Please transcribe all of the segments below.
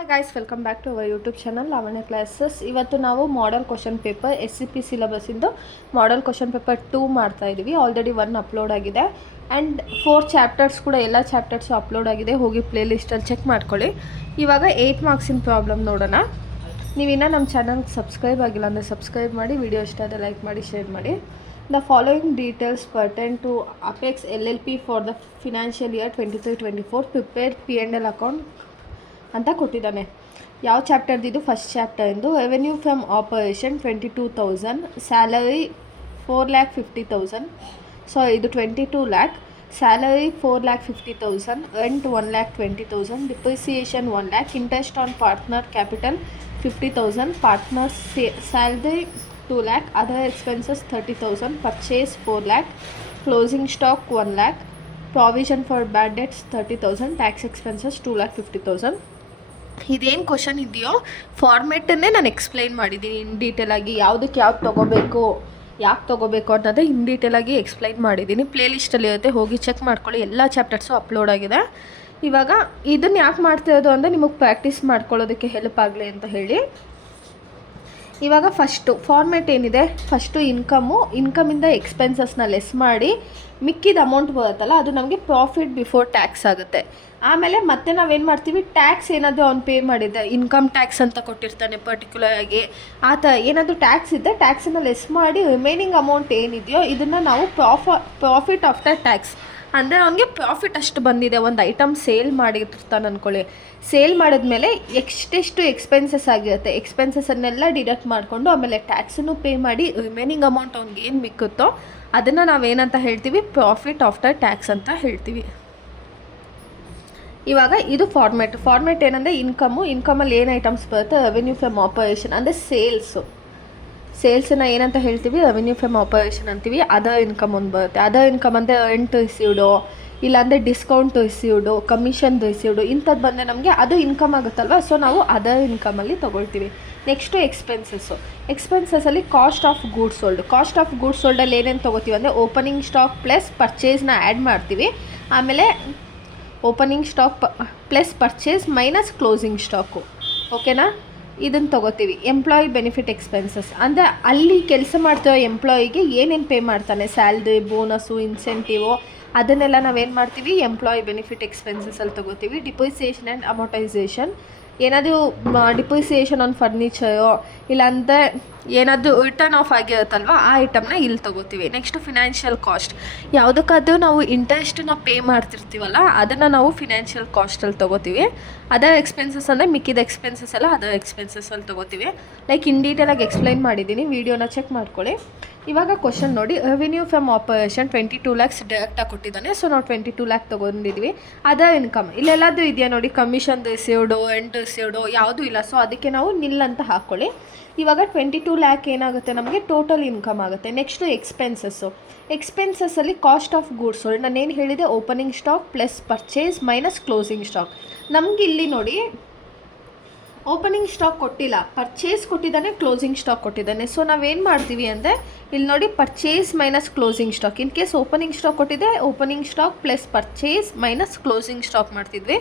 Hi guys, welcome back to our YouTube channel Lavanya classes. ಇವತ್ತು ನಾವು model question paper SCP syllabus ಇಂದು model question paper 2 ಮಾಡ್ತಾ ಇದ್ದೀವಿ. Already 1 upload ಆಗಿದೆ and 4 chapters ಕೂಡ ಎಲ್ಲ ಚಾಪ್ಟರ್ಸು ಅಪ್ಲೋಡ್ ಆಗಿದೆ. ಹೋಗಿ ಪ್ಲೇ ಲಿಸ್ಟಲ್ಲಿ ಚೆಕ್ ಮಾಡ್ಕೊಳ್ಳಿ. ಇವಾಗ 8 ಮಾರ್ಕ್ಸಿನ ಪ್ರಾಬ್ಲಮ್ ನೋಡೋಣ. ನೀವಿನ್ನೂ ನಮ್ಮ ಚಾನಲ್ಗೆ ಸಬ್ಸ್ಕ್ರೈಬ್ ಆಗಿಲ್ಲ ಅಂದರೆ ಸಬ್ಸ್ಕ್ರೈಬ್ ಮಾಡಿ, ವಿಡಿಯೋ ಇಷ್ಟ ಆದರೆ ಲೈಕ್ ಮಾಡಿ, ಶೇರ್ ಮಾಡಿ. The following details pertain to Apex LLP for the financial year 23-24. Prepare P&L account ಅಂತ ಕೊಟ್ಟಿದ್ದಾನೆ. ಯಾವ ಚಾಪ್ಟರ್ದಿದು? ಫಸ್ಟ್ ಚಾಪ್ಟರಿಂದು. Revenue from operation 22,000, salary 4,50,000, so ಇದು 22 lakh, salary 4,50,000, rent 1,20,000, depreciation 1 lakh, interest on partner capital 50,000, partner salary 2 lakh, other expenses 30,000, purchase 4 lakh, closing stock 1 lakh, provision for bad debts 30,000, tax expenses 2,50,000. ಇದೇನು question ಇದೆಯೋ ಫಾರ್ಮೆಟನ್ನೇ ನಾನು explain ಮಾಡಿದ್ದೀನಿ ಇನ್ ಡೀಟೇಲಾಗಿ. ಯಾವುದಕ್ಕೆ ಯಾವ್ದು ತೊಗೋಬೇಕು, ಯಾಕೆ ತೊಗೋಬೇಕು ಅನ್ನೋದೇ ಇನ್ ಡೀಟೇಲಾಗಿ ಎಕ್ಸ್ಪ್ಲೈನ್ ಮಾಡಿದ್ದೀನಿ. ಪ್ಲೇ ಲಿಸ್ಟಲ್ಲಿ ಇರುತ್ತೆ, ಹೋಗಿ ಚೆಕ್ ಮಾಡ್ಕೊಳ್ಳಿ. ಎಲ್ಲ ಚಾಪ್ಟರ್ಸು ಅಪ್ಲೋಡ್ ಆಗಿದೆ. ಇವಾಗ ಇದನ್ನು ಯಾಕೆ ಮಾಡ್ತಿರೋದು ಅಂದರೆ ನಿಮಗೆ ಪ್ರಾಕ್ಟೀಸ್ ಮಾಡ್ಕೊಳ್ಳೋದಕ್ಕೆ ಹೆಲ್ಪ್ ಆಗಲಿ ಅಂತ ಹೇಳಿ. ಇವಾಗ ಫಸ್ಟು ಫಾರ್ಮೆಟ್ ಏನಿದೆ, ಫಸ್ಟು ಇನ್ಕಮಿಂದ ಎಕ್ಸ್ಪೆನ್ಸಸ್ನ ಲೆಸ್ ಮಾಡಿ ಮಿಕ್ಕಿದ ಅಮೌಂಟ್ ಬರುತ್ತಲ್ಲ, ಅದು ನಮಗೆ ಪ್ರಾಫಿಟ್ ಬಿಫೋರ್ ಟ್ಯಾಕ್ಸ್ ಆಗುತ್ತೆ. ಆಮೇಲೆ ಮತ್ತೆ ನಾವೇನು ಮಾಡ್ತೀವಿ, ಟ್ಯಾಕ್ಸ್ ಏನಾದರೂ ಅವ್ನು ಪೇ ಮಾಡಿದ್ದೆ, ಇನ್ಕಮ್ ಟ್ಯಾಕ್ಸ್ ಅಂತ ಕೊಟ್ಟಿರ್ತಾನೆ ಪರ್ಟಿಕ್ಯುಲರ್ ಆಗಿ, ಆ ಥರ ಏನಾದರೂ ಟ್ಯಾಕ್ಸ್ ಇದ್ದರೆ ಟ್ಯಾಕ್ಸನ್ನು ಲೆಸ್ ಮಾಡಿ ರಿಮೈನಿಂಗ್ ಅಮೌಂಟ್ ಏನಿದೆಯೋ ಇದನ್ನು ನಾವು ಪ್ರಾಫಿಟ್ ಆಫ್ಟರ್ ಟ್ಯಾಕ್ಸ್, ಅಂದರೆ ಅವನಿಗೆ ಪ್ರಾಫಿಟ್ ಅಷ್ಟು ಬಂದಿದೆ. ಒಂದು ಐಟಮ್ ಸೇಲ್ ಮಾಡಿರ್ತಾನೆ ಅಂದ್ಕೊಳ್ಳಿ, ಸೇಲ್ ಮಾಡಿದ್ಮೇಲೆ ಎಷ್ಟೆಷ್ಟು ಎಕ್ಸ್ಪೆನ್ಸಸ್ ಆಗಿರುತ್ತೆ, ಎಕ್ಸ್ಪೆನ್ಸಸ್ಸನ್ನೆಲ್ಲ ಡಿಡಕ್ಟ್ ಮಾಡಿಕೊಂಡು ಆಮೇಲೆ ಟ್ಯಾಕ್ಸನ್ನು ಪೇ ಮಾಡಿ ರಿಮೈನಿಂಗ್ ಅಮೌಂಟ್ ಅವ್ನಿಗೆ ಏನು ಮಿಕ್ಕುತ್ತೋ ಅದನ್ನು ನಾವೇನಂತ ಹೇಳ್ತೀವಿ, ಪ್ರಾಫಿಟ್ ಆಫ್ಟರ್ ಟ್ಯಾಕ್ಸ್ ಅಂತ ಹೇಳ್ತೀವಿ. ಇವಾಗ ಇದು ಫಾರ್ಮೆಟ್ ಏನಂದರೆ ಇನ್ಕಮಲ್ಲಿ ಏನು ಐಟಮ್ಸ್ ಬರುತ್ತೆ, ರೆವೆನ್ಯೂ ಫ್ರಮ್ ಆಪರೇಷನ್ ಅಂದರೆ ಸೇಲ್ಸನ್ನು ಏನಂತ ಹೇಳ್ತೀವಿ, ರೆವೆನ್ಯೂ ಫ್ರಮ್ ಆಪರೇಷನ್ ಅಂತೀವಿ. ಅದರ್ ಇನ್ಕಮ್ ಒಂದು ಬರುತ್ತೆ. ಅದರ್ ಇನ್ಕಮ್ ಅಂದರೆ ರೆಂಟ್ ರಿಸೀವ್ಡು, ಇಲ್ಲಾಂದರೆ ಡಿಸ್ಕೌಂಟ್ ರಿಸೀವ್ಡು, ಕಮಿಷನ್ ರಿಸೀವ್ಡು, ಇಂಥದ್ದು ಬಂದರೆ ನಮಗೆ ಅದು ಇನ್ಕಮ್ ಆಗುತ್ತಲ್ವ, ಸೊ ನಾವು ಅದರ್ ಇನ್ಕಮಲ್ಲಿ ತೊಗೊಳ್ತೀವಿ. ನೆಕ್ಸ್ಟು ಎಕ್ಸ್ಪೆನ್ಸಸ್ಸಲ್ಲಿ ಕಾಸ್ಟ್ ಆಫ್ ಗೂಡ್ಸ್ ಸೋಲ್ಡಲ್ಲಿ ಏನೇನು ತೊಗೋತೀವಿ ಅಂದರೆ ಓಪನಿಂಗ್ ಸ್ಟಾಕ್ ಪ್ಲಸ್ ಪರ್ಚೇಸ್ನ ಆ್ಯಡ್ ಮಾಡ್ತೀವಿ. ಆಮೇಲೆ opening stock plus purchase minus closing stock, ಓಕೆನಾ, ಇದನ್ನು ತೊಗೋತೀವಿ. ಎಂಪ್ಲಾಯಿ ಬೆನಿಫಿಟ್ ಎಕ್ಸ್ಪೆನ್ಸಸ್ ಅಂದರೆ ಅಲ್ಲಿ ಕೆಲಸ ಮಾಡ್ತಿರೋ ಎಂಪ್ಲಾಯಿಗೆ ಏನೇನು ಪೇ ಮಾಡ್ತಾನೆ, ಸ್ಯಾಲ್ರಿ, ಬೋನಸ್ಸು, ಇನ್ಸೆಂಟಿವು, ಅದನ್ನೆಲ್ಲ ನಾವೇನು ಮಾಡ್ತೀವಿ, ಎಂಪ್ಲಾಯಿ ಬೆನಿಫಿಟ್ ಎಕ್ಸ್ಪೆನ್ಸಸ್ಸಲ್ಲಿ ತೊಗೋತೀವಿ. ಡಿಪ್ರಿಸಿಯೇಷನ್ ಆ್ಯಂಡ್ ಅಮೋಟೈಸೇಷನ್, ಏನಾದರೂ ಡಿಪ್ರಿಸಿಯೇಷನ್ ಆನ್ ಫರ್ನಿಚರೋ ಇಲ್ಲಾಂದರೆ ಏನಾದರೂ ರಿಟರ್ನ್ ಆಫ್ ಆಗಿರುತ್ತಲ್ವ, ಆ ಐಟಮ್ನ ಇಲ್ಲಿ ತೊಗೋತೀವಿ. ನೆಕ್ಸ್ಟು ಫಿನಾನ್ಷಿಯಲ್ ಕಾಸ್ಟ್, ಯಾವುದಕ್ಕಾದ್ರೂ ನಾವು ಇಂಟ್ರೆಸ್ಟನ್ನ ಪೇ ಮಾಡ್ತಿರ್ತೀವಲ್ಲ ಅದನ್ನು ನಾವು ಫಿನಾನ್ಷಿಯಲ್ ಕಾಸ್ಟಲ್ಲಿ ತೊಗೋತೀವಿ. ಅದರ್ ಎಕ್ಸ್ಪೆನ್ಸಸ್ ಅಂದರೆ ಮಿಕ್ಕಿದ ಎಕ್ಸ್ಪೆನ್ಸಸ್ ಎಲ್ಲ ಅದರ್ ಎಕ್ಸ್ಪೆನ್ಸಸ್ಸಲ್ಲಿ ತೊಗೋತೀವಿ. ಲೈಕ್ ಇನ್ ಡೀಟೇಲಾಗಿ ಎಕ್ಸ್ಪ್ಲೈನ್ ಮಾಡಿದ್ದೀನಿ, ವೀಡಿಯೋನ ಚೆಕ್ ಮಾಡ್ಕೊಳ್ಳಿ. ಇವಾಗ ಕ್ವಶನ್ ನೋಡಿ, ರೆವೆನ್ಯೂ ಫ್ರಮ್ ಆಪರೇಷನ್ 22 lakhs ಡೈರೆಕ್ಟಾಗಿ ಕೊಟ್ಟಿದ್ದಾನೆ, ಸೊ ನಾವು 22 lakh ತೊಗೊಂಡಿದ್ವಿ. ಅದರ್ ಇನ್ಕಮ್ ಇಲ್ಲೆಲ್ಲದೂ ಇದೆಯಾ ನೋಡಿ, ಕಮಿಷನ್ ರಿಸೀವ್ಡು, ರೆಂಟ್ ರಿಸೀವ್ಡು ಯಾವುದೂ ಇಲ್ಲ, ಸೊ ಅದಕ್ಕೆ ನಾವು ನಿಲ್ ಅಂತ ಹಾಕ್ಕೊಳ್ಳಿ. ಇವಾಗ 22 lakh ಏನಾಗುತ್ತೆ ನಮಗೆ ಟೋಟಲ್ ಇನ್ಕಮ್ ಆಗುತ್ತೆ. ನೆಕ್ಸ್ಟು ಎಕ್ಸ್ಪೆನ್ಸಸ್ಸಲ್ಲಿ ಕಾಸ್ಟ್ ಆಫ್ ಗೂಡ್ಸ್ ಸೋಲ್ಡ್, ನಾನೇನು ಹೇಳಿದೆ, opening stock plus purchase minus closing stock. ನಮ್ಗೆ ಇಲ್ಲಿ ನೋಡಿ ಓಪನಿಂಗ್ ಸ್ಟಾಕ್ ಕೊಟ್ಟಿಲ್ಲ, ಪರ್ಚೇಸ್ ಕೊಟ್ಟಿದ್ದಾನೆ, ಕ್ಲೋಸಿಂಗ್ ಸ್ಟಾಕ್ ಕೊಟ್ಟಿದ್ದಾನೆ. ಸೊ ನಾವೇನು ಮಾಡ್ತೀವಿ ಅಂದರೆ ಇಲ್ಲಿ ನೋಡಿ purchase minus closing stock. In case opening stock ಕೊಟ್ಟಿದೆ, opening stock plus purchase minus closing stock ಮಾಡ್ತಿದ್ವಿ.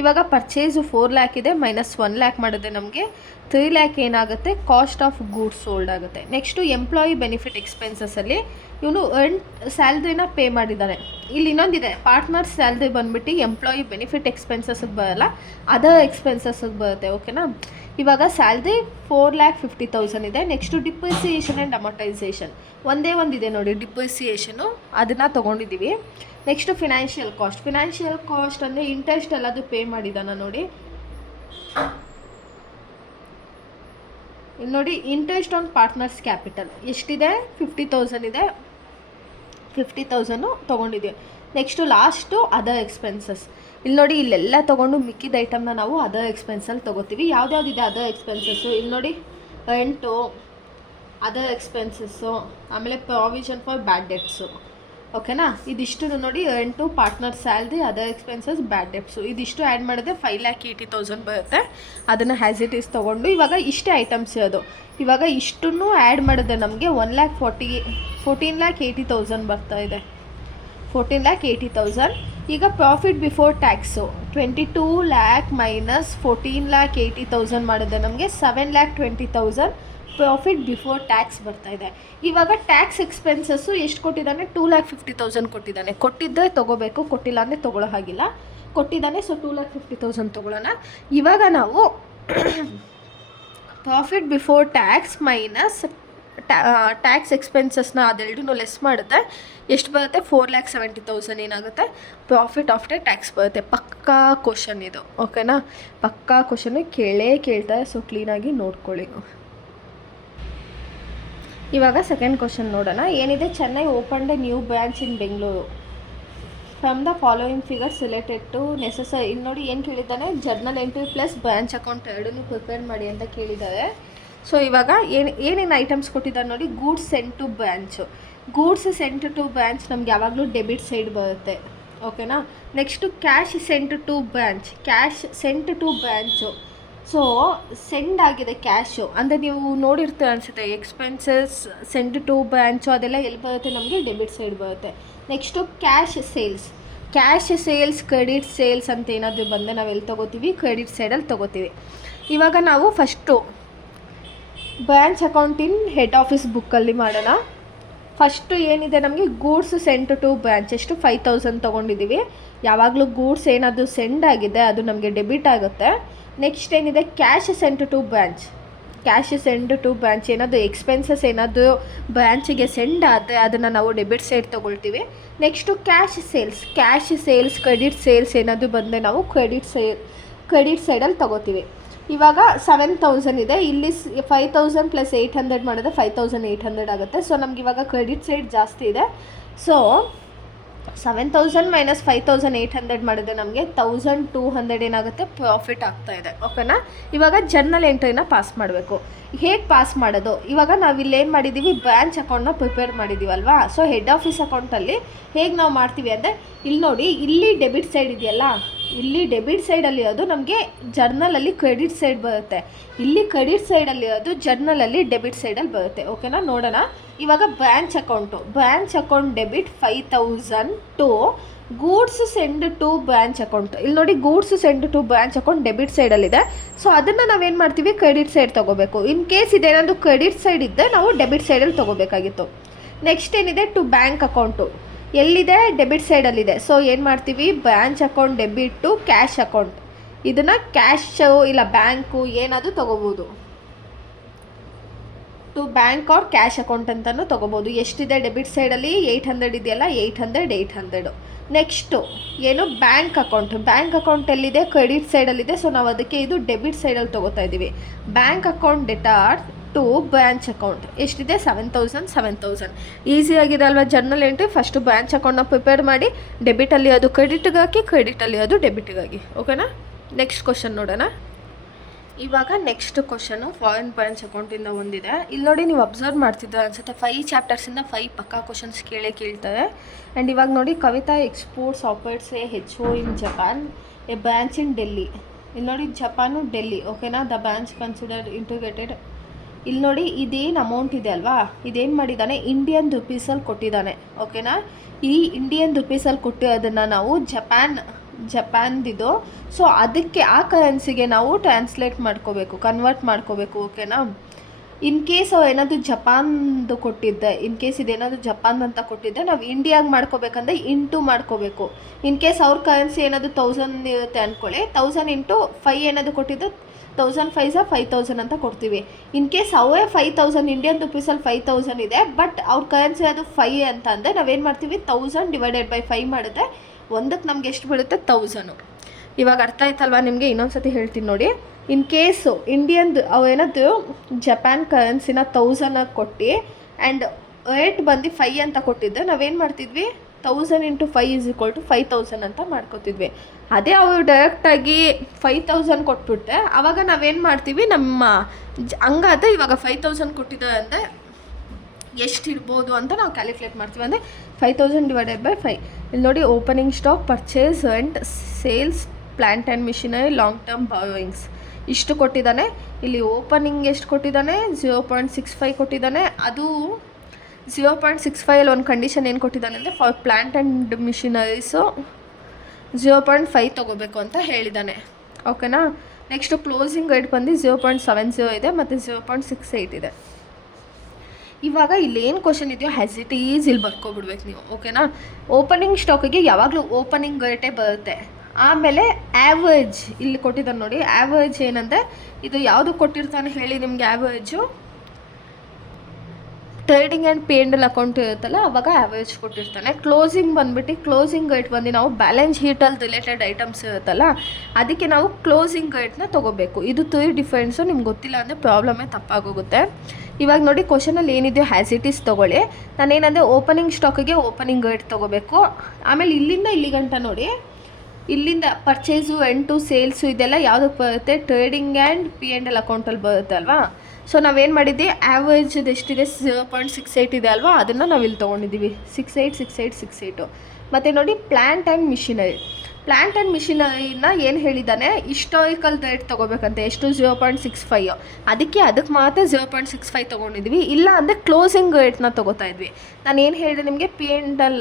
ಇವಾಗ ಪರ್ಚೇಸು 4 lakh ಇದೆ, ಮೈನಸ್ 1 lakh ಮಾಡಿದ್ರೆ ನಮಗೆ 3 lakh ಏನಾಗುತ್ತೆ, ಕಾಸ್ಟ್ ಆಫ್ ಗೂಡ್ಸ್ ಸೋಲ್ಡ್ ಆಗುತ್ತೆ. ನೆಕ್ಸ್ಟು ಎಂಪ್ಲಾಯಿ ಬೆನಿಫಿಟ್ ಎಕ್ಸ್ಪೆನ್ಸಸ್ಸಲ್ಲಿ ಇವನು ಸ್ಯಾಲ್ರಿನ ಪೇ ಮಾಡಿದ್ದಾನೆ. ಇಲ್ಲಿ ಇನ್ನೊಂದಿದೆ, ಪಾರ್ಟ್ನರ್ ಸ್ಯಾಲ್ರಿ ಬಂದುಬಿಟ್ಟು ಎಂಪ್ಲಾಯಿ ಬೆನಿಫಿಟ್ ಎಕ್ಸ್ಪೆನ್ಸಸ್ಗೆ ಬರೋಲ್ಲ, ಅದರ್ ಎಕ್ಸ್ಪೆನ್ಸಸ್ಗೆ ಬರುತ್ತೆ, ಓಕೆನಾ. ಇವಾಗ ಸ್ಯಾಲ್ರಿ 4,50,000 ಇದೆ. ನೆಕ್ಸ್ಟು ಡಿಪ್ರಿಸಿಯೇಷನ್ ಆ್ಯಂಡ್ ಅಮೋಟೈಸೇಷನ್ ಒಂದಿದೆ ನೋಡಿ, ಡಿಪ್ರಿಸಿಯೇಷನು ಅದನ್ನು ತೊಗೊಂಡಿದ್ದೀವಿ. ನೆಕ್ಸ್ಟು ಫಿನಾನ್ಷಿಯಲ್ ಕಾಸ್ಟ್ ಅಂದರೆ ಇಂಟ್ರೆಸ್ಟ್ ಎಲ್ಲದು ಪೇ ಮಾಡಿದ್ದಾನ ನೋಡಿ. ಇಲ್ಲಿ ನೋಡಿ ಇಂಟ್ರೆಸ್ಟ್ ಆನ್ ಪಾರ್ಟ್ನರ್ಸ್ ಕ್ಯಾಪಿಟಲ್ ಎಷ್ಟಿದೆ, 50,000 ಇದೆ, 50,000 ತೊಗೊಂಡಿದ್ದೀವಿ. Next last other expenses. ಇಲ್ಲಿ ನೋಡಿ ಇಲ್ಲೆಲ್ಲ ತೊಗೊಂಡು ಮಿಕ್ಕಿದ ಐಟಮ್ನ ನಾವು ಅದರ್ ಎಕ್ಸ್ಪೆನ್ಸಲ್ಲಿ ತೊಗೋತೀವಿ. ಯಾವ್ದ್ಯಾವ್ದಿದೆ ಅದರ್ ಎಕ್ಸ್ಪೆನ್ಸಸ್ಸು, ಇಲ್ಲಿ ನೋಡಿ ರೆಂಟು, ಅದರ್ ಎಕ್ಸ್ಪೆನ್ಸಸ್ಸು, ಆಮೇಲೆ ಪ್ರಾವಿಷನ್ ಫಾರ್ ಬ್ಯಾಡ್ ಡೆಟ್ಸು, ಓಕೆನಾ. ಇದಿಷ್ಟು ನೋಡಿ, rent, partner salary, other expenses, bad debts, ಇದಿಷ್ಟು ಆ್ಯಡ್ ಮಾಡಿದ್ರೆ 5,80,000 ಬರುತ್ತೆ. ಅದನ್ನು ಹ್ಯಾಸ್ ಇಟ್ ಈಸ್ ತೊಗೊಂಡು ಇವಾಗ ಇಷ್ಟೇ ಐಟಮ್ಸ್ ಇರೋದು. ಇವಾಗ ಇಷ್ಟನ್ನು ಆ್ಯಡ್ ಮಾಡಿದ್ರೆ ನಮಗೆ 14,80,000 ಬರ್ತಾ ಇದೆ. 14,80,000. ಈಗ profit before tax 22 lakh minus 14,80,000 ಮಾಡಿದ್ರೆ ನಮಗೆ 7,20,000 ಪ್ರಾಫಿಟ್ ಬಿಫೋರ್ ಟ್ಯಾಕ್ಸ್ ಬರ್ತಾ ಇದೆ. ಇವಾಗ ಟ್ಯಾಕ್ಸ್ ಎಕ್ಸ್ಪೆನ್ಸಸ್ಸು ಎಷ್ಟು ಕೊಟ್ಟಿದ್ದಾನೆ? 2,50,000 ಕೊಟ್ಟಿದ್ದಾನೆ. ಕೊಟ್ಟಿದ್ದರೆ ತೊಗೋಬೇಕು, ಕೊಟ್ಟಿಲ್ಲ ಅಂದರೆ ತೊಗೊಳ್ಳೋ ಹಾಗಿಲ್ಲ. ಕೊಟ್ಟಿದ್ದಾನೆ, ಸೊ 2,50,000 ತೊಗೊಳ್ಳೋಣ. ಇವಾಗ ನಾವು profit before tax minus tax ಎಕ್ಸ್ಪೆನ್ಸಸ್ನ ಅದೆರಡೂ ಲೆಸ್ ಮಾಡುತ್ತೆ. ಎಷ್ಟು ಬರುತ್ತೆ? 4,70,000 ಏನಾಗುತ್ತೆ? ಪ್ರಾಫಿಟ್ ಆಫ್ಟರ್ ಟ್ಯಾಕ್ಸ್ ಬರುತ್ತೆ. ಪಕ್ಕಾ ಕ್ವಶನ್ ಇದು, ಓಕೆನಾ? ಪಕ್ಕಾ ಕ್ವಶನ್ ಕೇಳ್ತಾರೆ, ಸೊ ಕ್ಲೀನಾಗಿ ನೋಡ್ಕೊಳ್ಳಿ. ಇವಾಗ ಸೆಕೆಂಡ್ ಕ್ವಶನ್ ನೋಡೋಣ. ಏನಿದೆ? Chennai opened a new branch in Bengaluru. From the following figures related to necessary. ಇಲ್ಲಿ ನೋಡಿ ಏನು ಕೇಳಿದ್ದಾನೆ? Journal entry plus branch account ಎರಡನ್ನೂ ಪ್ರಿಪೇರ್ ಮಾಡಿ ಅಂತ ಕೇಳಿದ್ದಾರೆ. ಸೊ ಇವಾಗ ಏನೇನು ಐಟಮ್ಸ್ ಕೊಟ್ಟಿದ್ದಾರೆ ನೋಡಿ. Goods sent to branch. Goods sent to branch ನಮ್ಗೆ ಯಾವಾಗಲೂ ಡೆಬಿಟ್ ಸೈಡ್ ಬರುತ್ತೆ, ಓಕೆನಾ? Next cash sent to branch. Cash sent to branch. So send ಆಗಿದೆ ಕ್ಯಾಶು ಅಂದರೆ ನೀವು ನೋಡಿರ್ತೀರ ಅನಿಸುತ್ತೆ. ಎಕ್ಸ್ಪೆನ್ಸಸ್ ಸೆಂಡ್ ಟು ಬ್ರಾಂಚು ಅದೆಲ್ಲ ಎಲ್ಲಿ ಬರುತ್ತೆ? ನಮಗೆ ಡೆಬಿಟ್ ಸೈಡ್ ಬರುತ್ತೆ. Next cash sales. Cash sales, credit sales ಅಂತ ಏನಾದರೂ ಬಂದರೆ ನಾವು ಎಲ್ಲಿ ತೊಗೋತೀವಿ? ಕ್ರೆಡಿಟ್ ಸೈಡಲ್ಲಿ ತೊಗೋತೀವಿ. ಇವಾಗ ನಾವು first branch account in head office ಬುಕ್ಕಲ್ಲಿ ಮಾಡೋಣ. ಫಸ್ಟು ಏನಿದೆ ನಮಗೆ? Goods sent to branch. ಎಷ್ಟು? 5,000 ತೊಗೊಂಡಿದ್ದೀವಿ. ಯಾವಾಗಲೂ ಗೂಡ್ಸ್ ಏನಾದರೂ ಸೆಂಡ್ ಆಗಿದೆ ಅದು ನಮಗೆ ಡೆಬಿಟ್ ಆಗುತ್ತೆ. ನೆಕ್ಸ್ಟ್ ಏನಿದೆ? Cash sent to branch. Cash send to branch ಏನಾದರೂ ಎಕ್ಸ್ಪೆನ್ಸಸ್ ಏನಾದರೂ ಬ್ರಾಂಚಿಗೆ ಸೆಂಡ್ ಆದರೆ ಅದನ್ನು ನಾವು ಡೆಬಿಟ್ ಸೈಡ್ ತೊಗೊಳ್ತೀವಿ. Next cash sales. Cash sales, credit sales ಏನಾದರೂ ಬಂದರೆ ನಾವು ಕ್ರೆಡಿಟ್ ಸೈಡಲ್ಲಿ ತೊಗೋತೀವಿ. ಇವಾಗ 7,000 ಇದೆ. ಇಲ್ಲಿ 5,000 ಪ್ಲಸ್ 800 ಮಾಡಿದ್ರೆ 5,800 ಆಗುತ್ತೆ. ಸೊ ನಮ್ಗೆ ಇವಾಗ ಕ್ರೆಡಿಟ್ ಸೈಡ್ ಜಾಸ್ತಿ ಇದೆ. ಸೊ 7,000 ಮೈನಸ್ 5,800 ಮಾಡಿದ್ರೆ ನಮಗೆ 1,200 ಏನಾಗುತ್ತೆ? ಪ್ರಾಫಿಟ್ ಆಗ್ತಾ ಇದೆ, ಓಕೆನಾ? ಇವಾಗ ಜರ್ನಲ್ ಎಂಟ್ರಿನ ಪಾಸ್ ಮಾಡಬೇಕು. ಹೇಗೆ ಪಾಸ್ ಮಾಡೋದು? ಇವಾಗ ನಾವು ಇಲ್ಲಿ ಏನು ಮಾಡಿದ್ದೀವಿ? ಬ್ರಾಂಚ್ ಅಕೌಂಟ್ನ ಪ್ರಿಪೇರ್ ಮಾಡಿದ್ದೀವಲ್ವಾ? ಸೊ ಹೆಡ್ ಆಫೀಸ್ ಅಕೌಂಟಲ್ಲಿ ಹೇಗೆ ನಾವು ಮಾಡ್ತೀವಿ ಅಂದರೆ, ಇಲ್ಲಿ ನೋಡಿ, ಇಲ್ಲಿ ಡೆಬಿಟ್ ಸೈಡ್ ಇದೆಯಲ್ಲ, ಇಲ್ಲಿ ಡೆಬಿಟ್ ಸೈಡಲ್ಲಿ ಅದು ನಮಗೆ ಜರ್ನಲಲ್ಲಿ ಕ್ರೆಡಿಟ್ ಸೈಡ್ ಬರುತ್ತೆ. ಇಲ್ಲಿ ಕ್ರೆಡಿಟ್ ಸೈಡಲ್ಲಿ ಅದು ಜರ್ನಲಲ್ಲಿ ಡೆಬಿಟ್ ಸೈಡಲ್ಲಿ ಬರುತ್ತೆ, ಓಕೆನಾ? ನೋಡೋಣ. ಇವಾಗ branch account debit 5,000 to goods send to branch account. ಇಲ್ಲಿ ನೋಡಿ, goods send to branch account debit ಸೈಡಲ್ಲಿದೆ. ಸೊ ಅದನ್ನು ನಾವೇನು ಮಾಡ್ತೀವಿ? ಕ್ರೆಡಿಟ್ ಸೈಡ್ ತೊಗೋಬೇಕು. ಇನ್ ಕೇಸ್ ಇದೇನಾದರೂ ಕ್ರೆಡಿಟ್ ಸೈಡ್ ಇದ್ದರೆ ನಾವು ಡೆಬಿಟ್ ಸೈಡಲ್ಲಿ ತೊಗೋಬೇಕಾಗಿತ್ತು. ನೆಕ್ಸ್ಟ್ ಏನಿದೆ? To bank account. ಎಲ್ಲಿದೆ? ಡೆಬಿಟ್ ಸೈಡಲ್ಲಿದೆ. ಸೊ ಏನು ಮಾಡ್ತೀವಿ? Branch account debit to cash account. ಇದನ್ನು ಕ್ಯಾಶು ಇಲ್ಲ ಬ್ಯಾಂಕು ಏನಾದರೂ ತೊಗೋಬೋದು. To bank or cash account ಅಂತಲೂ ತೊಗೋಬೋದು. ಎಷ್ಟಿದೆ ಡೆಬಿಟ್ ಸೈಡಲ್ಲಿ? 800 ಇದೆಯಲ್ಲ, 800. ನೆಕ್ಸ್ಟು ಏನು? ಬ್ಯಾಂಕ್ ಅಕೌಂಟ್ ಎಲ್ಲಿದೆ? ಕ್ರೆಡಿಟ್ ಸೈಡಲ್ಲಿದೆ. ಸೊ ನಾವು ಅದಕ್ಕೆ ಇದು ಡೆಬಿಟ್ ಸೈಡಲ್ಲಿ ತೊಗೋತಾ ಇದ್ದೀವಿ. Bank account debtor to branch account ಎಷ್ಟಿದೆ? 7,000. ಈಸಿಯಾಗಿದೆ ಅಲ್ವಾ ಜರ್ನಲ್ ಎಂಟ್ರಿ? ಫಸ್ಟು ಬ್ರಾಂಚ್ ಅಕೌಂಟ್ನ ಪ್ರಿಪೇರ್ ಮಾಡಿ, ಡೆಬಿಟಲ್ಲಿ ಅದು ಕ್ರೆಡಿಟ್ಗೆ ಹಾಕಿ, ಕ್ರೆಡಿಟಲ್ಲಿ ಅದು ಡೆಬಿಟ್ಗಾಗಿ, ಓಕೆನಾ? ನೆಕ್ಸ್ಟ್ ಕ್ವಶನ್ ನೋಡೋಣ. ಇವಾಗ ನೆಕ್ಸ್ಟ್ ಕ್ವಶನು ಫಾರಿನ್ ಬ್ರಾಂಚ್ ಅಕೌಂಟಿಂದ ಒಂದಿದೆ. ಇಲ್ಲಿ ನೋಡಿ, ನೀವು ಅಬ್ಸರ್ವ್ ಮಾಡ್ತಿದ್ದ ಅನ್ಸುತ್ತೆ, 5 ಚಾಪ್ಟರ್ಸಿಂದ 5 ಪಕ್ಕಾ ಕ್ವಶನ್ಸ್ ಕೇಳ್ತಾರೆ. ಆ್ಯಂಡ್ ಇವಾಗ ನೋಡಿ, Kavita exports operates a HO in Japan, a branch in Delhi. ಇಲ್ಲಿ ನೋಡಿ, ಜಪಾನು ಡೆಲ್ಲಿ, ಓಕೆನಾ? The branch considered integrated. ಇಲ್ಲಿ ನೋಡಿ, ಇದೇನು ಅಮೌಂಟ್ ಇದೆ ಅಲ್ವಾ, ಇದೇನು ಮಾಡಿದ್ದಾನೆ? ಇಂಡಿಯನ್ ರುಪೀಸಲ್ಲಿ ಕೊಟ್ಟಿದ್ದಾನೆ, ಓಕೆನಾ? ಈ ಇಂಡಿಯನ್ ರುಪೀಸಲ್ಲಿ ಕೊಟ್ಟಿರೋದನ್ನು ನಾವು ಜಪಾನ್ದಿದು. ಸೊ ಅದಕ್ಕೆ ಆ ಕರೆನ್ಸಿಗೆ ನಾವು ಕನ್ವರ್ಟ್ ಮಾಡ್ಕೋಬೇಕು, ಓಕೆನಾ? ಇನ್ ಕೇಸ್ ಏನಾದರೂ ಜಪಾನ್ದು ಕೊಟ್ಟಿದ್ದೆ, ಇನ್ ಕೇಸ್ ಇದೇನಾದರೂ ಜಪಾನ್ ಅಂತ ಕೊಟ್ಟಿದ್ದೆ, ನಾವು ಇಂಡಿಯಾಗೆ ಮಾಡ್ಕೋಬೇಕಂದ್ರೆ ಇಂಟು ಮಾಡ್ಕೋಬೇಕು. ಇನ್ ಕೇಸ್ ಅವ್ರ ಕರೆನ್ಸಿ ಏನಾದರೂ 1000 ಇರುತ್ತೆ ಅಂದ್ಕೊಳ್ಳಿ, 1000 ಇಂಟು 5 ಏನಾದರೂ ಕೊಟ್ಟಿದ್ದು 1000 5 5,000 ಅಂತ ಕೊಡ್ತೀವಿ. ಇನ್ ಕೇಸ್ ಅವೇ 5,000 ಇಂಡಿಯನ್ ರುಪೀಸಲ್ಲಿ 5,000 ಇದೆ, ಬಟ್ ಅವ್ರ ಕರೆನ್ಸಿ ಅದು 5 ಅಂತ ಅಂದರೆ ನಾವೇನು ಮಾಡ್ತೀವಿ? 1000 ಡಿವೈಡೆಡ್ ಬೈ 5 ಮಾಡಿದ್ರೆ ಒಂದಕ್ಕೆ ನಮ್ಗೆ ಎಷ್ಟು ಬೀಳುತ್ತೆ? 1000. ಇವಾಗ ಅರ್ಥ ಆಯ್ತಲ್ವಾ ನಿಮಗೆ? ಇನ್ನೊಂದು ಸತಿ ಹೇಳ್ತೀನಿ ನೋಡಿ. ಇನ್ ಕೇಸು ಇಂಡಿಯನ್ದು ಅವೇನಾದರೂ ಜಪಾನ್ ಕರೆನ್ಸಿನ 1000 ಕೊಟ್ಟು ಆ್ಯಂಡ್ ರೇಟ್ ಬಂದು 5 ಅಂತ ಕೊಟ್ಟಿದ್ದೆ, ನಾವೇನು ಮಾಡ್ತಿದ್ವಿ? 1000 ಇಂಟು 5 = 5,000 ಅಂತ ಮಾಡ್ಕೋತಿದ್ವಿ. ಅದೇ ಅವರು ಡೈರೆಕ್ಟಾಗಿ 5,000 ಕೊಟ್ಬಿಟ್ಟೆ, ಆವಾಗ ನಾವೇನು ಮಾಡ್ತೀವಿ? ನಮ್ಮ ಹಂಗಾದ್ರೆ ಇವಾಗ 5,000 ಕೊಟ್ಟಿದ್ದಾರೆ ಅಂದರೆ ಎಷ್ಟು ಇರ್ಬೋದು ಅಂತ ನಾವು ಕ್ಯಾಲ್ಕುಲೇಟ್ ಮಾಡ್ತೀವಿ. ಅಂದರೆ 5,000 ಡಿವೈಡೆಡ್ ಬೈ 5. ಇಲ್ಲಿ ನೋಡಿ, opening stock, purchase and sales, plant and machinery, long term borrowings ಇಷ್ಟು ಕೊಟ್ಟಿದ್ದಾನೆ. ಇಲ್ಲಿ ಓಪನಿಂಗ್ ಎಷ್ಟು ಕೊಟ್ಟಿದ್ದಾನೆ? 0.65 ಕೊಟ್ಟಿದ್ದಾನೆ. ಅದು 0.65 ಒಂದು ಕಂಡೀಷನ್ ಏನು ಕೊಟ್ಟಿದ್ದಾನೆ ಅಂದರೆ ಫಾರ್ ಪ್ಲ್ಯಾಂಟ್ ಆ್ಯಂಡ್ ಮಿಷಿನರೀಸು 0.5 ತೊಗೋಬೇಕು ಅಂತ ಹೇಳಿದ್ದಾನೆ. ಓಕೆನಾ. ನೆಕ್ಸ್ಟು ಕ್ಲೋಸಿಂಗ್ ರೇಟ್ ಬಂದು 0.70 ಇದೆ ಮತ್ತು 0.68 ಇದೆ. ಇವಾಗ ಇಲ್ಲೇನು ಕ್ವಶನ್ ಇದೆಯೋ ಹ್ಯಾಸ್ ಇಟ್ ಈಸ್ ಇಲ್ಲಿ ಬರ್ಕೊಬಿಡ್ಬೇಕು ನೀವು. ಓಕೆನಾ. ಓಪನಿಂಗ್ ಸ್ಟಾಕಿಗೆ ಯಾವಾಗಲೂ ಓಪನಿಂಗ್ ರೇಟೇ ಬರುತ್ತೆ. ಆಮೇಲೆ ಆ್ಯಾವರೇಜ್ ಇಲ್ಲಿ ಕೊಟ್ಟಿದ್ದಾನೆ ನೋಡಿ. ಆ್ಯಾವರೇಜ್ ಏನಂದರೆ ಇದು ಯಾವುದು ಕೊಟ್ಟಿರ್ತಾನೆ ಹೇಳಿ ನಿಮಗೆ. Average trading and P and L account ಇರುತ್ತಲ್ಲ ಅವಾಗ ಆ್ಯಾವರೇಜ್ ಕೊಟ್ಟಿರ್ತಾನೆ. ಕ್ಲೋಸಿಂಗ್ ಬಂದುಬಿಟ್ಟು ಕ್ಲೋಸಿಂಗ್ ರೇಟ್ ಬಂದು ನಾವು ಬ್ಯಾಲೆನ್ಸ್ ಶೀಟಲ್ಲಿ ರಿಲೇಟೆಡ್ ಐಟಮ್ಸ್ ಇರುತ್ತಲ್ಲ ಅದಕ್ಕೆ ನಾವು ಕ್ಲೋಸಿಂಗ್ ರೇಟ್ನ ತೊಗೋಬೇಕು. ಇದು 3 ಡಿಫ್ರೆನ್ಸು. ನಿಮ್ಗೆ ಗೊತ್ತಿಲ್ಲ ಅಂದರೆ ಪ್ರಾಬ್ಲಮೇ ತಪ್ಪಾಗೋಗುತ್ತೆ. ಇವಾಗ ನೋಡಿ ಕ್ವಶನಲ್ಲಿ ಏನಿದೆಯೋ ಹ್ಯಾಸ್ ಇಟ್ ಈಸ್ ತೊಗೊಳ್ಳಿ. ನಾನೇನಂದರೆ ಓಪನಿಂಗ್ ಸ್ಟಾಕಿಗೆ ಓಪನಿಂಗ್ ರೇಟ್ ತೊಗೋಬೇಕು. ಆಮೇಲೆ ಇಲ್ಲಿಂದ ಇಲ್ಲಿ ಗಂಟ ನೋಡಿ, ಇಲ್ಲಿಂದ ಪರ್ಚೇಸು ಎಂಟು ಸೇಲ್ಸು ಇದೆಲ್ಲ ಯಾವುದಕ್ಕೆ ಬರುತ್ತೆ, trading and P and L ಅಕೌಂಟಲ್ಲಿ ಬರುತ್ತೆ ಅಲ್ವಾ. ಸೊ ನಾವೇನು ಮಾಡಿದ್ವಿ, ಆ್ಯಾವ್ರೇಜ್ ಎಷ್ಟಿದೆ 0.68 ಇದೆ ಅಲ್ವಾ, ಅದನ್ನು ನಾವಿಲ್ಲಿ ತೊಗೊಂಡಿದ್ದೀವಿ 686868. ಮತ್ತು ನೋಡಿ plant and machinery. Plant and ಮಿಷಿನರಿನ ಏನು ಹೇಳಿದ್ದಾನೆ, ಹಿಸ್ಟಾರಿಕಲ್ ರೇಟ್ ತೊಗೋಬೇಕಂತೆ. ಎಷ್ಟು 0.65. ಅದಕ್ಕೆ ಮಾತ್ರ 0.65 ತೊಗೊಂಡಿದ್ವಿ. ಇಲ್ಲ ಅಂದರೆ ಕ್ಲೋಸಿಂಗ್ ರೇಟ್ನ ತೊಗೋತಾ ಇದ್ವಿ. ನಾನು ಏನು ಹೇಳಿದೆ ನಿಮಗೆ, ಪಿ ಆ್ಯಂಡ್ ಎಲ್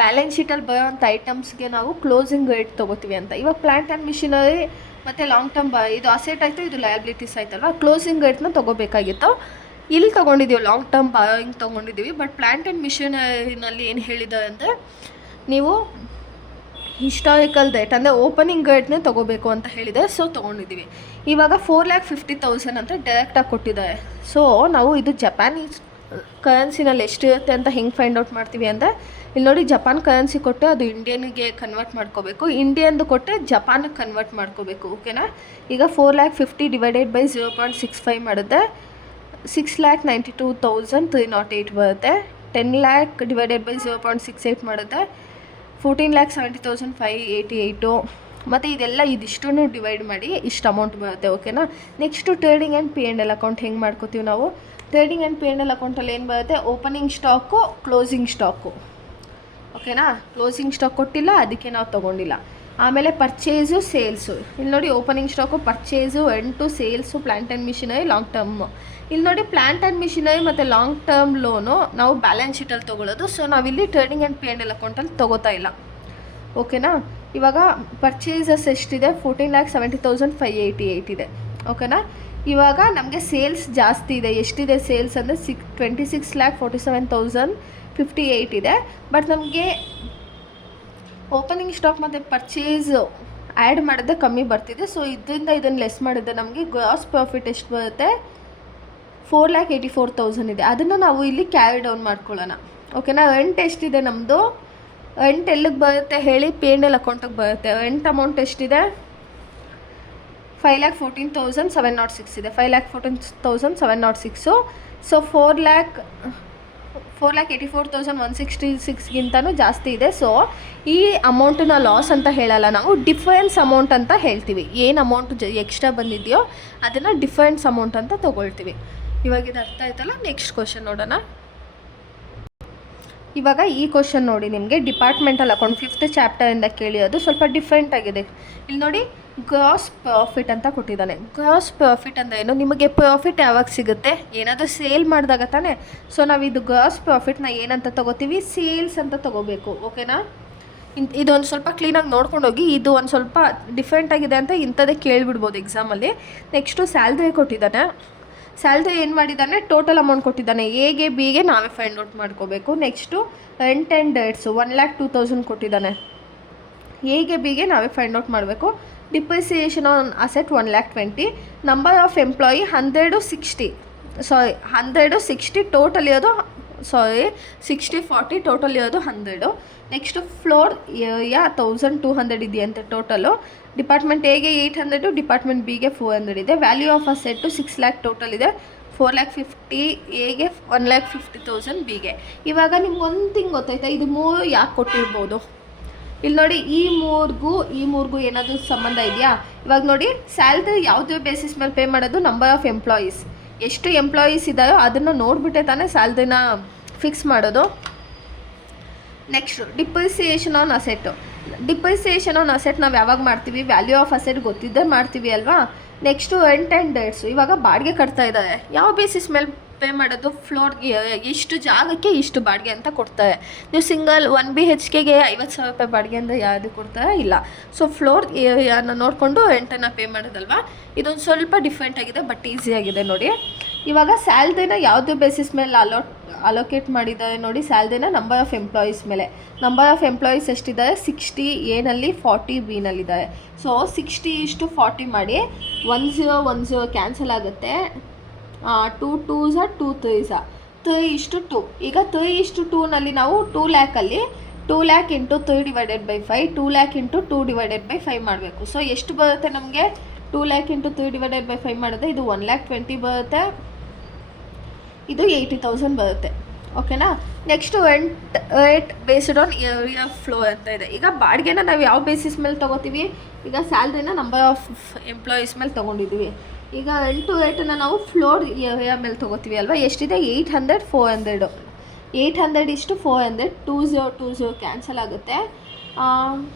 ಬ್ಯಾಲೆನ್ಸ್ ಶೀಟಲ್ಲಿ ಬರೋವಂಥ ಐಟಮ್ಸ್ಗೆ ನಾವು ಕ್ಲೋಸಿಂಗ್ ರೇಟ್ ತೊಗೋತೀವಿ ಅಂತ. ಇವಾಗ ಪ್ಲ್ಯಾಂಟ್ ಆ್ಯಂಡ್ ಮಿಷಿನರಿ ಮತ್ತು ಲಾಂಗ್ ಟರ್ಮ್ ಇದು ಅಸೆಟ್ ಆಯಿತು, ಇದು ಲಯಬಿಲಿಟೀಸ್ ಆಯ್ತಲ್ವ, ಕ್ಲೋಸಿಂಗ್ ರೇಟ್ನ ತೊಗೋಬೇಕಾಗಿತ್ತು. ಇಲ್ಲಿ ತೊಗೊಂಡಿದ್ದೀವಿ, ಲಾಂಗ್ ಟರ್ಮ್ ಬಾರೋಯಿಂಗ್ ತೊಗೊಂಡಿದ್ದೀವಿ. ಬಟ್ ಪ್ಲ್ಯಾಂಟ್ ಆ್ಯಂಡ್ ಮಿಷಿನರಿನಲ್ಲಿ ಏನು ಹೇಳಿದ್ದಾರೆ ಅಂದರೆ ನೀವು ಹಿಸ್ಟಾರಿಕಲ್ ರೇಟ್ ಅಂದರೆ ಓಪನಿಂಗ್ ರೇಟ್ನೇ ತೊಗೋಬೇಕು ಅಂತ ಹೇಳಿದೆ. ಸೊ ತೊಗೊಂಡಿದ್ದೀವಿ. ಇವಾಗ 4,50,000 ಅಂತ ಡೈರೆಕ್ಟಾಗಿ ಕೊಟ್ಟಿದ್ದಾರೆ. ಸೊ ನಾವು ಇದು ಜಪಾನೀಸ್ ಕರೆನ್ಸಿನಲ್ಲಿ ಎಷ್ಟಿರುತ್ತೆ ಅಂತ ಹೆಂಗೆ ಫೈಂಡ್ ಔಟ್ ಮಾಡ್ತೀವಿ ಅಂದರೆ, ಇಲ್ಲಿ ನೋಡಿ ಜಪಾನ್ ಕರೆನ್ಸಿ ಕೊಟ್ಟು ಅದು ಇಂಡಿಯನ್ಗೆ ಕನ್ವರ್ಟ್ ಮಾಡ್ಕೋಬೇಕು, ಇಂಡಿಯನ್ದು ಕೊಟ್ಟರೆ ಜಪಾನಿಗೆ ಕನ್ವರ್ಟ್ ಮಾಡ್ಕೋಬೇಕು. ಓಕೆನಾ. ಈಗ 4,50,000 ಡಿವೈಡೆಡ್ ಬೈ 0.65 ಮಾಡಿದ್ರೆ 6,92,308 ಬರುತ್ತೆ. 10 lakh ಡಿವೈಡೆಡ್ ಬೈ 0.68 ಮಾಡಿದ್ರೆ 14,70,588. ಮತ್ತು ಇದೆಲ್ಲ ಇದಿಷ್ಟನ್ನು ಡಿವೈಡ್ ಮಾಡಿ ಇಷ್ಟು ಅಮೌಂಟ್ ಬರುತ್ತೆ. ಓಕೆನಾ. Next trading and P and L account ಹೆಂಗೆ ಮಾಡ್ಕೋತೀವಿ ನಾವು. Trading and P and L ಅಕೌಂಟಲ್ಲಿ ಏನು ಬರುತ್ತೆ, ಓಪನಿಂಗ್ ಸ್ಟಾಕು, ಕ್ಲೋಸಿಂಗ್ ಸ್ಟಾಕು. ಓಕೆನಾ. ಕ್ಲೋಸಿಂಗ್ ಸ್ಟಾಕ್ ಕೊಟ್ಟಿಲ್ಲ, ಅದಕ್ಕೆ ನಾವು ತೊಗೊಂಡಿಲ್ಲ. ಆಮೇಲೆ ಪರ್ಚೇಸು, ಸೇಲ್ಸು. ಇಲ್ಲಿ ನೋಡಿ ಓಪನಿಂಗ್ ಸ್ಟಾಕು, ಪರ್ಚೇಸು, ಎಂಟು sales, plant and machinery, long term. ಇಲ್ಲಿ ನೋಡಿ ಪ್ಲ್ಯಾಂಟ್ ಆ್ಯಂಡ್ ಮಿಷಿನರಿ ಮತ್ತು ಲಾಂಗ್ ಟರ್ಮ್ ಲೋನು ನಾವು ಬ್ಯಾಲೆನ್ಸ್ ಶೀಟಲ್ಲಿ ತೊಗೊಳ್ಳೋದು. ಸೊ ನಾವಿಲ್ಲಿ trading and P and L ಅಕೌಂಟಲ್ಲಿ ತೊಗೋತಾ ಇಲ್ಲ. ಓಕೆನಾ. ಇವಾಗ ಪರ್ಚೇಸಸ್ ಎಷ್ಟಿದೆ, 14,70,588 ಇದೆ. ಓಕೆನಾ. ಇವಾಗ ನಮಗೆ ಸೇಲ್ಸ್ ಜಾಸ್ತಿ ಇದೆ. ಎಷ್ಟಿದೆ ಸೇಲ್ಸ್ ಅಂದರೆ 26,47,058 ಇದೆ. ಬಟ್ ನಮಗೆ ಓಪನಿಂಗ್ ಸ್ಟಾಕ್ ಮತ್ತು ಪರ್ಚೇಸು ಆ್ಯಡ್ ಮಾಡಿದ್ರೆ ಕಮ್ಮಿ ಬರ್ತಿದೆ. ಸೊ ಇದರಿಂದ ಇದನ್ನು ಲೆಸ್ ಮಾಡಿದ್ರೆ ನಮಗೆ ಗ್ರಾಸ್ ಪ್ರಾಫಿಟ್ ಎಷ್ಟು ಬರುತ್ತೆ, 4,84,000 ಇದೆ. ಅದನ್ನು ನಾವು ಇಲ್ಲಿ ಕ್ಯಾರಿ ಡೌನ್ ಮಾಡ್ಕೊಳ್ಳೋಣ. ಓಕೆನಾ. ರೆಂಟ್ ಎಷ್ಟಿದೆ ನಮ್ಮದು, ರೆಂಟ್ ಎಲ್ಲಿಗೆ ಬರುತ್ತೆ ಹೇಳಿ, ಪಿ ಆ್ಯಂಡ್ ಎಲ್ ಅಕೌಂಟಿಗೆ ಬರುತ್ತೆ. ರೆಂಟ್ ಅಮೌಂಟ್ ಎಷ್ಟಿದೆ, 5,14,706 ಇದೆ. 5,14,706. ಸೊ 4,84,166ಗಿಂತನೂ ಜಾಸ್ತಿ ಇದೆ. ಸೊ ಈ ಅಮೌಂಟನ್ನ ಲಾಸ್ ಅಂತ ಹೇಳಲ್ಲ ನಾವು, ಡಿಫರೆನ್ಸ್ ಅಮೌಂಟ್ ಅಂತ ಹೇಳ್ತೀವಿ. ಏನು ಅಮೌಂಟ್ ಎಕ್ಸ್ಟ್ರಾ ಬಂದಿದೆಯೋ ಅದನ್ನು ಡಿಫರೆನ್ಸ್ ಅಮೌಂಟ್ ಅಂತ ತೊಗೊಳ್ತೀವಿ. ಇವಾಗ ಇದು ಅರ್ಥ ಆಯ್ತಲ್ಲ. ನೆಕ್ಸ್ಟ್ ಕ್ವಶನ್ ನೋಡೋಣ. ಇವಾಗ ಈ ಕ್ವಶನ್ ನೋಡಿ, ನಿಮಗೆ ಡಿಪಾರ್ಟ್ಮೆಂಟಲ್ ಅಕೌಂಟ್ 5th ಚಾಪ್ಟರಿಂದ ಕೇಳಿರೋದು ಸ್ವಲ್ಪ ಡಿಫ್ರೆಂಟ್ ಆಗಿದೆ. ಇಲ್ಲಿ ನೋಡಿ ಗ್ರಾಸ್ ಪ್ರಾಫಿಟ್ ಅಂತ ಕೊಟ್ಟಿದ್ದಾನೆ. ಗ್ರಾಸ್ ಪ್ರಾಫಿಟ್ ಅಂದರೆ ಏನು, ನಿಮಗೆ ಪ್ರಾಫಿಟ್ ಯಾವಾಗ ಸಿಗುತ್ತೆ, ಏನಾದರೂ ಸೇಲ್ ಮಾಡಿದಾಗ ತಾನೇ. ಸೊ ನಾವು ಇದು ಗ್ರಾಸ್ ಪ್ರಾಫಿಟ್ನ ಏನಂತ ತೊಗೋತೀವಿ, ಸೇಲ್ಸ್ ಅಂತ ತೊಗೋಬೇಕು. ಓಕೆನಾ. ಇದೊಂದು ಸ್ವಲ್ಪ ಕ್ಲೀನಾಗಿ ನೋಡ್ಕೊಂಡು ಹೋಗಿ. ಇದು ಒಂದು ಸ್ವಲ್ಪ ಡಿಫ್ರೆಂಟ್ ಆಗಿದೆ ಅಂತ ಇಂಥದ್ದೇ ಕೇಳಿಬಿಡ್ಬೋದು ಎಕ್ಸಾಮಲ್ಲಿ. ನೆಕ್ಸ್ಟು ಸ್ಯಾಲ್ರಿ ಕೊಟ್ಟಿದ್ದಾನೆ. ಸ್ಯಾಲ್ರಿ ಏನು ಮಾಡಿದ್ದಾನೆ, ಟೋಟಲ್ ಅಮೌಂಟ್ ಕೊಟ್ಟಿದ್ದಾನೆ. ಎಗೆ ಬಿಗೆ ನಾವೇ ಫೈಂಡ್ ಔಟ್ ಮಾಡ್ಕೋಬೇಕು. ನೆಕ್ಸ್ಟು ರೆಂಟ್ ಆ್ಯಂಡ್ ಡೇಟ್ಸು 1,02,000 ಕೊಟ್ಟಿದ್ದಾನೆ. ಎಗೆ ಬಿಗೆ ನಾವೇ ಫೈಂಡ್ ಔಟ್ ಮಾಡಬೇಕು. Depreciation on asset 1,20,000. Number of employee 160. Total ಇರೋದು 60/40 ಟೋಟಲ್ ಇರೋದು 100. ನೆಕ್ಸ್ಟು ಫ್ಲೋರ್ ಏರಿಯಾ 1,200 ಇದೆಯಂತೆ ಟೋಟಲು. ಡಿಪಾರ್ಟ್ಮೆಂಟ್ ಎಗೆ 800, ಡಿಪಾರ್ಟ್ಮೆಂಟ್ ಬಿಗೆ 400 ಇದೆ. Value of asset 6 lakh total ಇದೆ. 4,50,000 ಎಗೆ, 1,50,000 ಬಿಗೆ. ಇವಾಗ ನಿಮ್ಗೆ ಒಂದು ಥಿಂಗ್ ಗೊತ್ತಾಯ್ತಾ, ಇದು 3 ಯಾಕೆ ಕೊಟ್ಟಿರ್ಬೋದು. ಇಲ್ಲಿ ನೋಡಿ ಈ ಮೂರ್ಗೂ ಏನಾದರೂ ಸಂಬಂಧ ಇದೆಯಾ. ಇವಾಗ ನೋಡಿ ಸ್ಯಾಲ್ರಿ ಯಾವುದೇ ಬೇಸಿಸ್ ಮೇಲೆ ಪೇ ಮಾಡೋದು, ನಂಬರ್ ಆಫ್ ಎಂಪ್ಲಾಯೀಸ್, ಎಷ್ಟು ಎಂಪ್ಲಾಯೀಸ್ ಇದ್ದಾರೋ ಅದನ್ನು ನೋಡಿಬಿಟ್ಟೆ ತಾನೇ ಸ್ಯಾಲ್ರಿನ ಫಿಕ್ಸ್ ಮಾಡೋದು. Next depreciation on asset. Depreciation on asset ನಾವು ಯಾವಾಗ ಮಾಡ್ತೀವಿ, ವ್ಯಾಲ್ಯೂ ಆಫ್ ಅಸೆಟ್ ಗೊತ್ತಿದ್ದೇ ಮಾಡ್ತೀವಿ ಅಲ್ವಾ. Next rent and dates. ಇವಾಗ ಬಾಡಿಗೆ ಕಟ್ತಾ ಇದ್ದಾರೆ, ಯಾವ ಬೇಸಿಸ್ ಮೇಲೆ ಪೇ ಮಾಡೋದು ಫ್ಲೋರ್ಗೆ ಇಷ್ಟು ಜಾಗಕ್ಕೆ ಇಷ್ಟು ಬಾಡಿಗೆ ಅಂತ ಕೊಡ್ತಾರೆ. ನೀವು ಸಿಂಗಲ್ 1 BHKಗೆ 50,000 ರೂಪಾಯಿ ಬಾಡಿಗೆ ಅಂತ ಯಾವುದು ಕೊಡ್ತಾರೆ ಇಲ್ಲ. ಸೊ ಫ್ಲೋರ್ ಏರಿಯಾನ ನೋಡಿಕೊಂಡು ರೆಂಟನ್ನು ಪೇ ಮಾಡೋದಲ್ವಾ. ಇದೊಂದು ಸ್ವಲ್ಪ ಡಿಫ್ರೆಂಟ್ ಆಗಿದೆ ಬಟ್ ಈಸಿಯಾಗಿದೆ ನೋಡಿ. ಇವಾಗ ಸ್ಯಾಲ್ರಿನ ಯಾವುದೇ ಬೇಸಿಸ್ ಮೇಲೆ ಅಲೋಕೇಟ್ ಮಾಡಿದ್ದಾರೆ ನೋಡಿ. ಸ್ಯಾಲ್ರಿನ ನಂಬರ್ ಆಫ್ ಎಂಪ್ಲಾಯೀಸ್ ಮೇಲೆ. ನಂಬರ್ ಆಫ್ ಎಂಪ್ಲಾಯೀಸ್ ಎಷ್ಟಿದ್ದಾರೆ 60 ಎನಲ್ಲಿ 40 ಬಿನಲ್ಲಿದ್ದಾರೆ. ಸೊ 60:40 ಮಾಡಿ 1010 ಕ್ಯಾನ್ಸಲ್ ಆಗುತ್ತೆ. 2 2s 2 3s 3:2. ಈಗ 3:2ನಲ್ಲಿ ನಾವು 2 ಲ್ಯಾಕಲ್ಲಿ 2 ಲ್ಯಾಕ್ ಇಂಟು 3/5 2 ಲ್ಯಾಕ್ ಇಂಟು 2/5 ಮಾಡಬೇಕು. ಸೊ ಎಷ್ಟು ಬರುತ್ತೆ ನಮಗೆ 2 ಲ್ಯಾಕ್ ಇಂಟು 3/5 ಮಾಡಿದ್ರೆ ಇದು 1,20,000 ಬರುತ್ತೆ. ಇದು 80,000 ಬರುತ್ತೆ. ಓಕೆನಾ. Next rate based on area flow ಅಂತ ಇದೆ. ಈಗ ಬಾಡಿಗೆನ ನಾವು ಯಾವ ಬೇಸಿಸ್ ಮೇಲೆ ತೊಗೋತೀವಿ, ಈಗ ಸ್ಯಾಲ್ರಿನ ನಂಬರ್ ಆಫ್ ಎಂಪ್ಲಾಯೀಸ್ ಮೇಲೆ ತೊಗೊಂಡಿದ್ದೀವಿ. ಈಗ ರೇಟನ್ನು ನಾವು ಫ್ಲೋರ್ ಏರಿಯಾ ಮೇಲೆ ತೊಗೋತೀವಿ ಅಲ್ವಾ. ಎಷ್ಟಿದೆ 800 400 800:400 2020 ಕ್ಯಾನ್ಸಲ್ ಆಗುತ್ತೆ.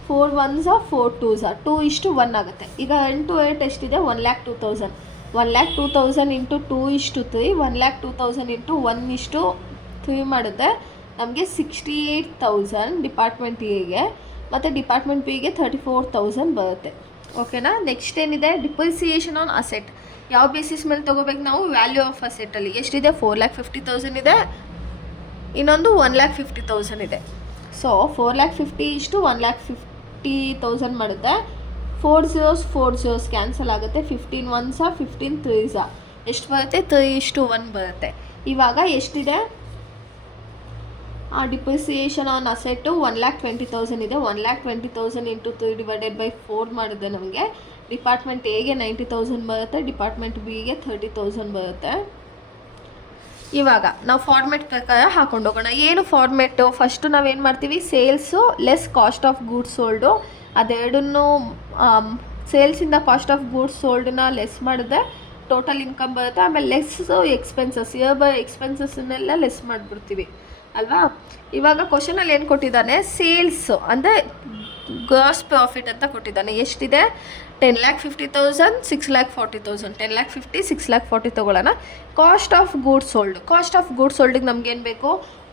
4 1s 4 2s 2:1 ಆಗುತ್ತೆ. ಈಗ ರೇಟ್ ಎಷ್ಟಿದೆ 1,02,000 1,02,000 ಇಂಟು 2:3 1,02,000 ಇಂಟು 1:3 ಮಾಡಿದ್ರೆ ನಮಗೆ 68,000 ಡಿಪಾರ್ಟ್ಮೆಂಟ್ ಎಗೆ ಮತ್ತು ಡಿಪಾರ್ಟ್ಮೆಂಟ್ ಬಿಗೆ 34,000 ಬರುತ್ತೆ. ಓಕೆನಾ. ನೆಕ್ಸ್ಟ್ ಏನಿದೆ ಡಿಪ್ರಿಸಿಯೇಷನ್ ಆನ್ ಅಸೆಟ್. ಯಾವ ಬೇಸಿಸ್ ಮೇಲೆ ತೊಗೋಬೇಕು ನಾವು ವ್ಯಾಲ್ಯೂ ಆಫ್ ಅಸೆಟಲ್ಲಿ ಎಷ್ಟಿದೆ 4,50,000 ಇದೆ, ಇನ್ನೊಂದು 1,50,000 ಇದೆ. ಸೊ 4,50,000 1,50,000 ಮಾಡಿದ್ರೆ 4 zeros ಕ್ಯಾನ್ಸಲ್ ಆಗುತ್ತೆ. 15 1s 15 3s ಎಷ್ಟು ಬರುತ್ತೆ 3:1 ಬರುತ್ತೆ. ಇವಾಗ ಎಷ್ಟಿದೆ ಡಿಪ್ರಿಸಿಯೇಷನ್ ಆನ್ ಅಸೆಟ್ಟು 1,20,000 ಇದೆ. 1,20,000 ಇಂಟು 3/4 ಮಾಡಿದ್ರೆ ನಮಗೆ ಡಿಪಾರ್ಟ್ಮೆಂಟ್ ಎಗೆ 90,000 ಬರುತ್ತೆ, ಡಿಪಾರ್ಟ್ಮೆಂಟ್ ಬಿಗೆ 30,000 ಬರುತ್ತೆ. ಇವಾಗ ನಾವು ಫಾರ್ಮೆಟ್ ಪ್ರಕಾರ ಹಾಕೊಂಡು ಹೋಗೋಣ. ಏನು ಫಾರ್ಮೆಟ್ಟು, ಫಸ್ಟು ನಾವೇನು ಮಾಡ್ತೀವಿ sales less cost of goods sold, ಅದೆರಡನ್ನೂ ಸೇಲ್ಸಿಂದ ಕಾಸ್ಟ್ ಆಫ್ ಗೂಡ್ಸ್ ಸೋಲ್ಡನ್ನ ಲೆಸ್ ಮಾಡಿದ್ರೆ ಟೋಟಲ್ ಇನ್ಕಮ್ ಬರುತ್ತೆ. ಆಮೇಲೆ ಲೆಸ್ಸು ಎಕ್ಸ್ಪೆನ್ಸಸ್ ಇಯರ್ ಬೈ ಎಕ್ಸ್ಪೆನ್ಸಸ್ನೆಲ್ಲ ಲೆಸ್ ಮಾಡಿಬಿಡ್ತೀವಿ ಅಲ್ವಾ. ಇವಾಗ ಕ್ವಶನಲ್ಲಿ ಏನು ಕೊಟ್ಟಿದ್ದಾನೆ ಸೇಲ್ಸು ಅಂದರೆ ಗ್ರಾಸ್ ಪ್ರಾಫಿಟ್ ಅಂತ ಕೊಟ್ಟಿದ್ದಾನೆ. ಎಷ್ಟಿದೆ 10,50,000 6,40,000 10,50 6,40 ತೊಗೊಳ್ಳೋಣ. ಕಾಸ್ಟ್ ಆಫ್ ಗೂಡ್ಸ್ ಸೋಲ್ಡಿಗೆ ನಮಗೇನು ಬೇಕು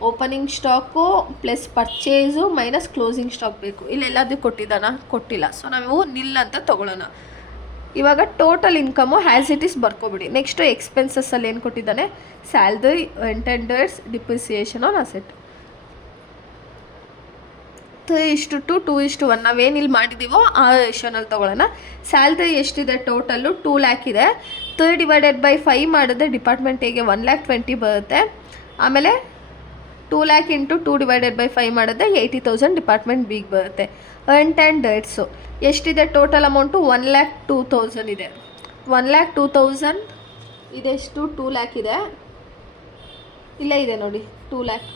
opening stock plus purchase minus closing stock ಬೇಕು. ಇಲ್ಲೆಲ್ಲದೂ ಕೊಟ್ಟಿಲ್ಲ. ಸೊ ನಾವು ನಿಲ್ ಅಂತ ತೊಗೊಳ್ಳೋಣ. ಇವಾಗ total income as it is ಬರ್ಕೊಬಿಡಿ. ನೆಕ್ಸ್ಟು ಎಕ್ಸ್ಪೆನ್ಸಸ್ಸಲ್ಲಿ ಏನು ಕೊಟ್ಟಿದ್ದಾನೆ salary rent and rates depreciation on asset 3:2 2:1 ನಾವೇನು ಇಲ್ಲಿ ಮಾಡಿದ್ದೀವೋ ಆ ರೇಷನಲ್ಲಿ ತೊಗೊಳ್ಳೋಣ. ಸ್ಯಾಲ್ರಿ ಎಷ್ಟಿದೆ ಟೋಟಲ್ಲು 2 ಲ್ಯಾಕ್ ಇದೆ. 3/5 ಮಾಡಿದ್ರೆ ಡಿಪಾರ್ಟ್ಮೆಂಟ್ ಎಗೆ 1,20,000 ಬರುತ್ತೆ. ಆಮೇಲೆ 2 ಲ್ಯಾಕ್ ಇಂಟು 2/5 ಮಾಡಿದ್ರೆ 80,000 ಡಿಪಾರ್ಟ್ಮೆಂಟ್ ಬಿಗೆ ಬರುತ್ತೆ. ರೆಂಟ್ ಆ್ಯಂಡ್ ರೇಟ್ಸು ಎಷ್ಟಿದೆ ಟೋಟಲ್ ಅಮೌಂಟು 1,02,000 ಇದೆ. 1,02,000 ಇದೆಷ್ಟು 2 ಲ್ಯಾಕ್ ಇದೆ, ಇಲ್ಲೇ ಇದೆ ನೋಡಿ 2 ಲ್ಯಾಕ್.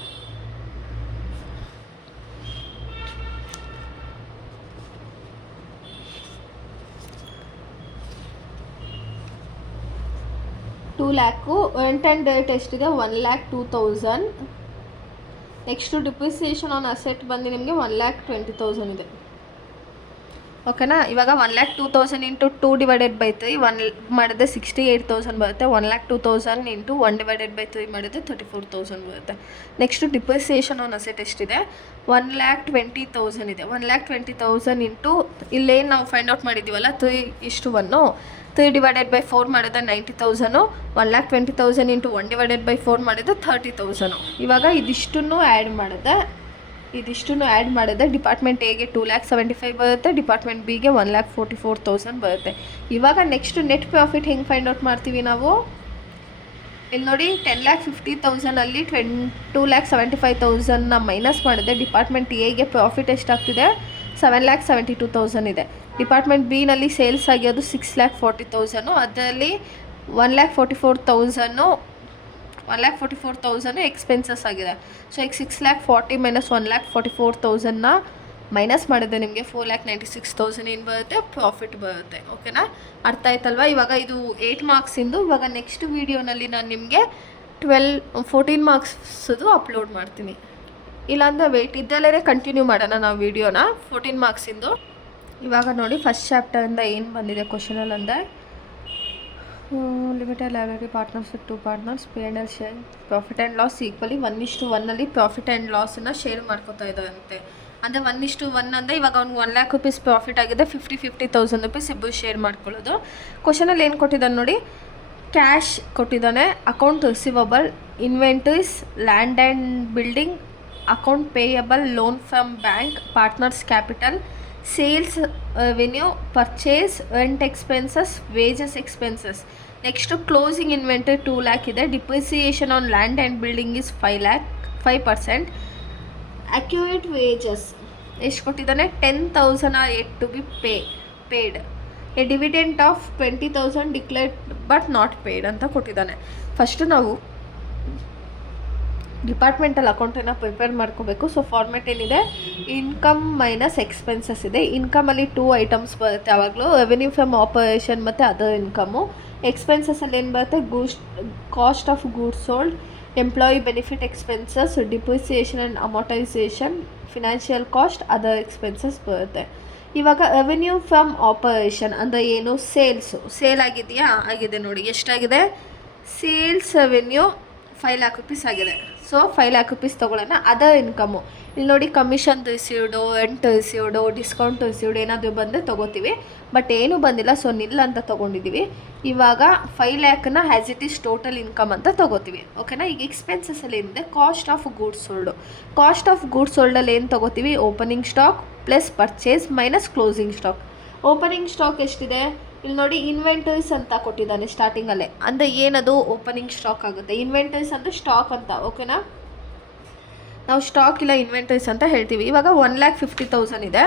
ರೆಂಟ್ ಆ್ಯಂಡ್ ರೇಟ್ ಎಷ್ಟಿದೆ 1,02,000. ನೆಕ್ಸ್ಟು ಡಿಪ್ರಿಸಿಯೇಷನ್ ಆನ್ ಅಸೆಟ್ ಬಂದು ನಿಮಗೆ 1,20,000 ಇದೆ. ಓಕೆನಾ. ಇವಾಗ 1,02,000 ಇಂಟು 2/3 1 ಮಾಡಿದ್ರೆ 68,000 ಬರುತ್ತೆ. 1,02,000 ಇಂಟು 1/3 ಮಾಡಿದ್ರೆ 34,000 ಬರುತ್ತೆ. ನೆಕ್ಸ್ಟು ಡಿಪ್ರಿಸಿಯೇಷನ್ ಆನ್ ಅಸೆಟ್ ಎಷ್ಟಿದೆ 1,20,000 ಇದೆ. 1,20,000 ಇಂಟು ಇಲ್ಲೇನು ನಾವು ಫೈಂಡ್ ಔಟ್ ಮಾಡಿದ್ದೀವಲ್ಲ 3:1 3/4 ಮಾಡಿದ್ರೆ 90,000 1,20,000 ಇಂಟು 1/4 ಮಾಡಿದ್ರೆ 30,000. ಇವಾಗ ಇದಿಷ್ಟನ್ನು ಆ್ಯಡ್ ಮಾಡಿದ್ರೆ ಡಿಪಾರ್ಟ್ಮೆಂಟ್ ಎಗೆ 2,75,000 ಬರುತ್ತೆ, ಡಿಪಾರ್ಟ್ಮೆಂಟ್ ಬಿಗೆ 1,44,000 ಬರುತ್ತೆ. ಇವಾಗ ನೆಕ್ಸ್ಟ್ ನೆಟ್ ಪ್ರಾಫಿಟ್ ಹೆಂಗೆ ಫೈಂಡ್ ಔಟ್ ಮಾಡ್ತೀವಿ ನಾವು ಇಲ್ಲಿ ನೋಡಿ 10,50,000ಅಲ್ಲಿ 2,75,000ನ ಮೈನಸ್ ಮಾಡಿದ್ರೆ ಡಿಪಾರ್ಟ್ಮೆಂಟ್ ಎಗೆ ಪ್ರಾಫಿಟ್ ಎಷ್ಟಾಗ್ತಿದೆ 7,72,000 ಇದೆ. ಡಿಪಾರ್ಟ್ಮೆಂಟ್ ಬಿನಲ್ಲಿ ಸೇಲ್ಸ್ ಆಗಿರೋದು 6,40,000, ಅದರಲ್ಲಿ 1,44,000 ಎಕ್ಸ್ಪೆನ್ಸಸ್ ಆಗಿದೆ. ಸೊ ಈಗ 6,40,000 ಮೈನಸ್ 1,44,000ನ ಮೈನಸ್ ಮಾಡಿದ್ರೆ ನಿಮಗೆ 4,96,000 ಏನು ಬರುತ್ತೆ ಪ್ರಾಫಿಟ್ ಬರುತ್ತೆ. ಓಕೆನಾ, ಅರ್ಥ ಆಯ್ತಲ್ವಾ. ಇವಾಗ ಇದು 8 ಮಾರ್ಕ್ಸಿಂದು. ಇವಾಗ ನೆಕ್ಸ್ಟ್ ವೀಡಿಯೋನಲ್ಲಿ ನಾನು ನಿಮಗೆ 14 ಮಾರ್ಕ್ಸ್ದು ಅಪ್ಲೋಡ್ ಮಾಡ್ತೀನಿ. ಇಲ್ಲಾಂದರೆ ವೆಯ್ಟ್ ಇದ್ದಲ್ಲೇ ಕಂಟಿನ್ಯೂ ಮಾಡೋಣ ನಾವು ವೀಡಿಯೋನ 14 ಮಾರ್ಕ್ಸಿಂದು. ಇವಾಗ ನೋಡಿ ಫಸ್ಟ್ ಚಾಪ್ಟರಿಂದ ಏನು ಬಂದಿದೆ ಕ್ವಶನಲ್ಲಿ ಅಂದರೆ limited liability partners with 2 partners pay and share profit and loss equally 1:1 profit and ಲಾಸನ್ನು ಶೇರ್ ಮಾಡ್ಕೋತಾ ಇದ್ದಾರಂತೆ. ಅಂದರೆ 1:1 ಅಂದರೆ ಇವಾಗ ಅವ್ನಿಗೆ 1 ಲ್ಯಾಕ್ ರುಪೀಸ್ ಪ್ರಾಫಿಟ್ ಆಗಿದೆ, 50,000 ರುಪೀಸ್ ಇಬ್ಬರು ಶೇರ್ ಮಾಡ್ಕೊಳ್ಳೋದು. ಕ್ವಶನಲ್ಲಿ ಏನು ಕೊಟ್ಟಿದ್ದಾನೆ ನೋಡಿ, ಕ್ಯಾಶ್ ಕೊಟ್ಟಿದ್ದಾನೆ, account receivable, inventories, land and building, account payable, loan from bank, partners capital, sales revenue, purchase, rent expenses, wages expenses. Next closing inventory 2 lakh ಇದೆ, depreciation on land and building is 5%. Accurate wages ಎಷ್ಟು ಕೊಟ್ಟಿದ್ದಾನೆ, 10,000 are yet to be paid. A dividend of 20,000 declared but not paid ಅಂತ ಕೊಟ್ಟಿದ್ದಾನೆ. First ನಾವು departmental ಅಕೌಂಟನ್ನು prepare ಮಾಡ್ಕೋಬೇಕು. So format ಏನಿದೆ, income minus expenses ಇದೆ. ಇನ್ಕಮಲ್ಲಿ 2 ಐಟಮ್ಸ್ ಬರುತ್ತೆ ಯಾವಾಗಲೂ, ರೆವೆನ್ಯೂ ಫ್ರಮ್ ಆಪರೇಷನ್ ಮತ್ತು ಅದರ್ ಇನ್ಕಮು. ಎಕ್ಸ್ಪೆನ್ಸಸ್ಸಲ್ಲಿ ಏನು ಬರುತ್ತೆ, cost of goods sold, employee benefit expenses, depreciation and amortisation, financial cost, other expenses ಬರುತ್ತೆ. ಇವಾಗ ರೆವೆನ್ಯೂ ಫ್ರಮ್ ಆಪರೇಷನ್ ಅಂದರೆ ಏನು, ಸೇಲ್ ಆಗಿದೆಯಾ, ಆಗಿದೆ ನೋಡಿ. ಎಷ್ಟಾಗಿದೆ, ಸೇಲ್ಸ್ ರೆವೆನ್ಯೂ 5 ಲ್ಯಾಕ್ ರುಪೀಸ್ ಆಗಿದೆ. ಸೊ 5 ಲ್ಯಾಕ್ ರುಪೀಸ್ ತೊಗೊಳ್ಳೋಣ. ಅದರ್ ಇನ್ಕಮು ಇಲ್ಲಿ ನೋಡಿ, commission received, rent received, discount received ಏನಾದರೂ ಬಂದರೆ ತೊಗೋತೀವಿ. ಬಟ್ ಏನೂ ಬಂದಿಲ್ಲ, ಸೊ ನಿಲ್ ಅಂತ ತೊಗೊಂಡಿದ್ದೀವಿ. ಇವಾಗ 5 ಲ್ಯಾಕನ್ನ as it is total income ಅಂತ ತೊಗೋತೀವಿ. ಓಕೆನಾ. ಈಗ ಎಕ್ಸ್ಪೆನ್ಸಸ್ಸಲ್ಲಿ ಏನಿದೆ, cost of goods sold. Cost of goods ಸೋಲ್ಡಲ್ಲಿ ಏನು ತೊಗೋತೀವಿ, opening stock plus purchase minus closing stock. Opening stock ಎಷ್ಟಿದೆ ಇಲ್ಲಿ ನೋಡಿ, ಇನ್ವೆಂಟರೀಸ್ ಅಂತ ಕೊಟ್ಟಿದ್ದಾನೆ ಸ್ಟಾರ್ಟಿಂಗಲ್ಲೇ. ಅಂದರೆ ಏನದು, ಓಪನಿಂಗ್ ಸ್ಟಾಕ್ ಆಗುತ್ತೆ. ಇನ್ವೆಂಟರೀಸ್ ಅಂದರೆ ಸ್ಟಾಕ್ ಅಂತ, ಓಕೆನಾ. ನಾವು ಸ್ಟಾಕ್ ಇಲ್ಲ ಇನ್ವೆಂಟರೀಸ್ ಅಂತ ಹೇಳ್ತೀವಿ. ಇವಾಗ 1,50,000 ಇದೆ,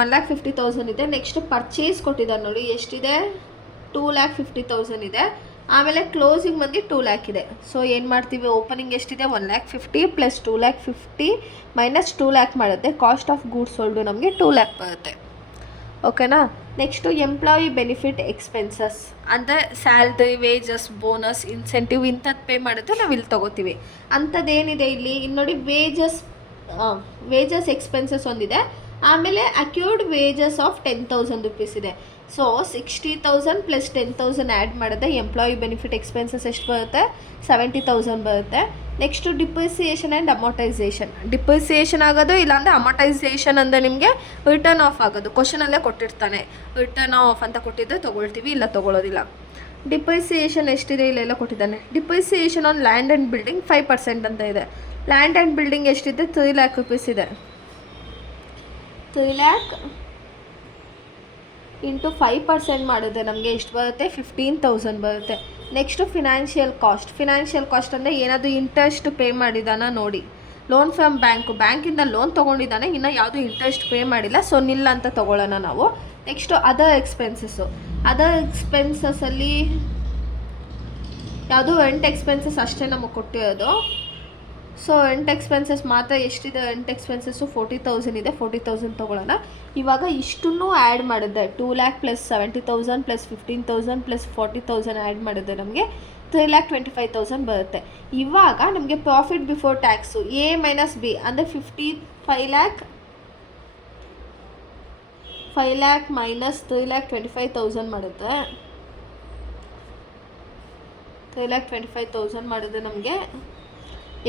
1,50,000 ಇದೆ. ನೆಕ್ಸ್ಟ್ ಪರ್ಚೇಸ್ ಕೊಟ್ಟಿದ್ದಾರೆ ನೋಡಿ, ಎಷ್ಟಿದೆ, 2,50,000 ಇದೆ. ಆಮೇಲೆ ಕ್ಲೋಸಿಂಗ್ ಬಂದು 2 ಲ್ಯಾಕ್ ಇದೆ. ಸೊ ಏನು ಮಾಡ್ತೀವಿ, ಓಪನಿಂಗ್ ಎಷ್ಟಿದೆ, 1,50,000 ಪ್ಲಸ್ 2,50,000 ಮೈನಸ್ 2 ಲ್ಯಾಕ್ ಮಾಡುತ್ತೆ. ಕಾಸ್ಟ್ ಆಫ್ ಗೂಡ್ಸ್ ಸೋಲ್ಡು ನಮಗೆ 2 ಲ್ಯಾಕ್ ಬರುತ್ತೆ. ಓಕೆನಾ. ನೆಕ್ಸ್ಟು ಎಂಪ್ಲಾಯಿ ಬೆನಿಫಿಟ್ ಎಕ್ಸ್ಪೆನ್ಸಸ್ ಅಂದರೆ ಸ್ಯಾಲ್ರಿ, ವೇಜಸ್, ಬೋನಸ್, ಇನ್ಸೆಂಟಿವ್ ಇಂಥದ್ದು ಪೇ ಮಾಡಿದ್ರೆ ನಾವು ಇಲ್ಲಿ ತೊಗೋತೀವಿ. ಅಂಥದ್ದೇನಿದೆ ಇಲ್ಲಿ ನೋಡಿ, ವೇಜಸ್ ಎಕ್ಸ್ಪೆನ್ಸಸ್ ಒಂದಿದೆ. ಆಮೇಲೆ ಅಕ್ಯೂರ್ಡ್ ವೇಜಸ್ ಆಫ್ 10,000 ರುಪೀಸ್ ಇದೆ. ಸೊ 60,000 ಪ್ಲಸ್ 10,000 ಆ್ಯಡ್ ಮಾಡಿದ್ರೆ ಎಂಪ್ಲಾಯಿ ಬೆನಿಫಿಟ್ ಎಕ್ಸ್ಪೆನ್ಸಸ್ ಎಷ್ಟು ಬರುತ್ತೆ, 70,000 ಬರುತ್ತೆ. Next depreciation and amortisation. Depreciation ಆಗೋದು, ಇಲ್ಲಾಂದರೆ ಅಮೋಟೈಸೇಷನ್ ಅಂದರೆ ನಿಮಗೆ ರಿಟರ್ನ್ ಆಫ್ ಆಗೋದು. ಕ್ವಶನಲ್ಲೇ ಕೊಟ್ಟಿರ್ತಾನೆ, ರಿಟರ್ನ್ ಆಫ್ ಅಂತ ಕೊಟ್ಟಿದ್ದರೆ ತೊಗೊಳ್ತೀವಿ, ಇಲ್ಲ ತೊಗೊಳ್ಳೋದಿಲ್ಲ. ಡಿಪ್ರಿಸಿಯೇಷನ್ ಎಷ್ಟಿದೆ, ಇಲ್ಲೆಲ್ಲ ಕೊಟ್ಟಿದ್ದಾನೆ. Depreciation on land and building 5% ಅಂತ ಇದೆ. ಲ್ಯಾಂಡ್ ಆ್ಯಂಡ್ ಬಿಲ್ಡಿಂಗ್ ಎಷ್ಟಿದೆ, 3 ಲ್ಯಾಕ್ ರುಪೀಸ್ ಇದೆ. 3 ಲ್ಯಾಕ್ ಇಂಟು 5% ಮಾಡಿದ್ರೆ ನಮಗೆ ಎಷ್ಟು ಬರುತ್ತೆ, 15,000 ಬರುತ್ತೆ. ನೆಕ್ಸ್ಟು ಫಿನಾನ್ಷಿಯಲ್ ಕಾಸ್ಟ್ ಅಂದರೆ ಏನಾದರೂ ಇಂಟ್ರೆಸ್ಟ್ ಪೇ ಮಾಡಿದಾನ ನೋಡಿ. ಲೋನ್ ಫ್ರಮ್ ಬ್ಯಾಂಕಿಂದ ಲೋನ್ ತೊಗೊಂಡಿದ್ದಾನೆ, ಇನ್ನು ಯಾವುದೂ ಇಂಟ್ರೆಸ್ಟ್ ಪೇ ಮಾಡಿಲ್ಲ, ಸೊ ನಿಲ್ಲ ಅಂತ ತೊಗೊಳ್ಳೋಣ ನಾವು. ನೆಕ್ಸ್ಟು ಅದರ್ ಎಕ್ಸ್ಪೆನ್ಸಸ್ಸಲ್ಲಿ ಯಾವುದು, ರೆಂಟ್ ಎಕ್ಸ್ಪೆನ್ಸಸ್ ಅಷ್ಟೇ ನಮಗೆ ಕೊಟ್ಟಿರೋದು. ಸೊ ರೆಂಟ್ ಎಕ್ಸ್ಪೆನ್ಸಸ್ ಮಾತ್ರ ಎಷ್ಟಿದೆ, ರೆಂಟ್ ಎಕ್ಸ್ಪೆನ್ಸಸ್ಸು 40,000 ಇದೆ, 40,000 ತೊಗೊಳ್ಳೋಣ. ಇವಾಗ ಇಷ್ಟನ್ನು ಆ್ಯಡ್ ಮಾಡಿದ್ದೆ, 2 lac plus 70,000 plus 15,000 plus 40,000 add ಮಾಡಿದ್ದೆ ನಮಗೆ 3,25,000 ಬರುತ್ತೆ. ಇವಾಗ ನಮಗೆ profit before tax A minus B ಅಂದರೆ 5 ಲ್ಯಾಕ್ ಮೈನಸ್ 3,25,000 ಮಾಡುತ್ತೆ. 3,25,000 ಮಾಡಿದ್ರೆ ನಮಗೆ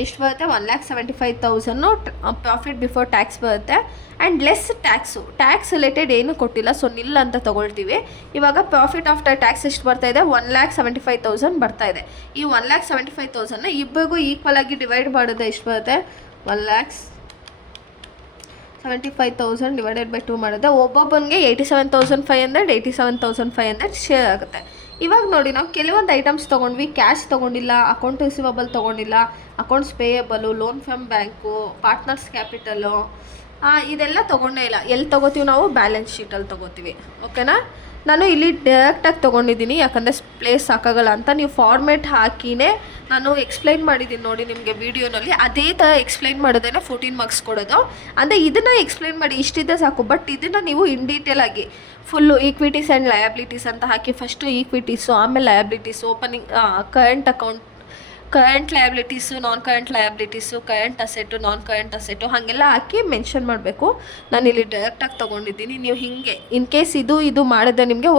ಎಷ್ಟು ಬರುತ್ತೆ, 1,75,000 ಪ್ರಾಫಿಟ್ ಬಿಫೋರ್ ಟ್ಯಾಕ್ಸ್ ಬರುತ್ತೆ. ಆ್ಯಂಡ್ ಲೆಸ್ ಟ್ಯಾಕ್ಸ್ ರಿಲೇಟೆಡ್ ಏನು ಕೊಟ್ಟಿಲ್ಲ, ಸೊ ನಿಲ್ ಅಂತ ತೊಗೊಳ್ತೀವಿ. ಇವಾಗ ಪ್ರಾಫಿಟ್ ಆಫ್ಟರ್ ಟ್ಯಾಕ್ಸ್ ಎಷ್ಟು ಬರ್ತಾಯಿದೆ, 1,75,000 ಬರ್ತಾಯಿದೆ. ಈ 1,75,000 ಇಬ್ಬರಿಗೂ ಈಕ್ವಲ್ ಆಗಿ ಡಿವೈಡ್ ಮಾಡಿದ್ರೆ ಎಷ್ಟು ಬರುತ್ತೆ, 1,75,000 ಡಿವೈಡೆಡ್ ಬೈ 2 ಮಾಡಿದ್ರೆ ಒಬ್ಬೊಬ್ಬನಿಗೆ 87,500 ಶೇರ್ ಆಗುತ್ತೆ. ಇವಾಗ ನೋಡಿ, ನಾವು ಕೆಲವೊಂದು ಐಟಮ್ಸ್ ತೊಗೊಂಡ್ವಿ, ಕ್ಯಾಶ್ ತೊಗೊಂಡಿಲ್ಲ, ಅಕೌಂಟ್ ರಿಸೀವಬಲ್ ತೊಗೊಂಡಿಲ್ಲ, accounts payable, loan from bank, partners capital, ಇದೆಲ್ಲ ತೊಗೊಂಡೇ ಇಲ್ಲ. ಎಲ್ಲಿ ತೊಗೋತೀವಿ ನಾವು, ಬ್ಯಾಲೆನ್ಸ್ ಶೀಟಲ್ಲಿ ತೊಗೋತೀವಿ. ಓಕೆನಾ. ನಾನು ಇಲ್ಲಿ ಡೈರೆಕ್ಟಾಗಿ ತೊಗೊಂಡಿದ್ದೀನಿ, ಯಾಕಂದರೆ ಪ್ಲೇಸ್ ಸಾಕಾಗಲ್ಲ ಅಂತ. ನೀವು ಫಾರ್ಮೇಟ್ ಹಾಕಿನೇ ನಾನು ಎಕ್ಸ್ಪ್ಲೈನ್ ಮಾಡಿದ್ದೀನಿ ನೋಡಿ ನಿಮಗೆ ವೀಡಿಯೋನಲ್ಲಿ. ಅದೇ ಥರ ಎಕ್ಸ್ಪ್ಲೈನ್ ಮಾಡೋದೇ 14 ಮಾರ್ಕ್ಸ್ ಕೊಡೋದು. ಅಂದರೆ ಇದನ್ನು ಎಕ್ಸ್ಪ್ಲೈನ್ ಮಾಡಿ ಇಷ್ಟಿದೆ ಸಾಕು. ಬಟ್ ಇದನ್ನು ನೀವು ಇನ್ ಡೀಟೇಲ್ ಆಗಿ ಫುಲ್ಲು ಈಕ್ವಿಟೀಸ್ ಆ್ಯಂಡ್ ಲಯಬಿಲಿಟೀಸ್ ಅಂತ ಹಾಕಿ, ಫಸ್ಟು ಈಕ್ವಿಟೀಸು, ಆಮೇಲೆ liabilities, opening current account, current liabilities, non current liabilities, current asset, non current asset ಹಾಗೆಲ್ಲ ಹಾಕಿ ಮೆನ್ಷನ್ ಮಾಡಬೇಕು. ನಾನು ಇಲ್ಲಿ ಡೈರೆಕ್ಟಾಗಿ ತೊಗೊಂಡಿದ್ದೀನಿ. ನೀವು ಹೀಗೆ ಇನ್ ಕೇಸ್ ಇದು ಮಾಡಿದ್ರೆ ನಿಮಗೆ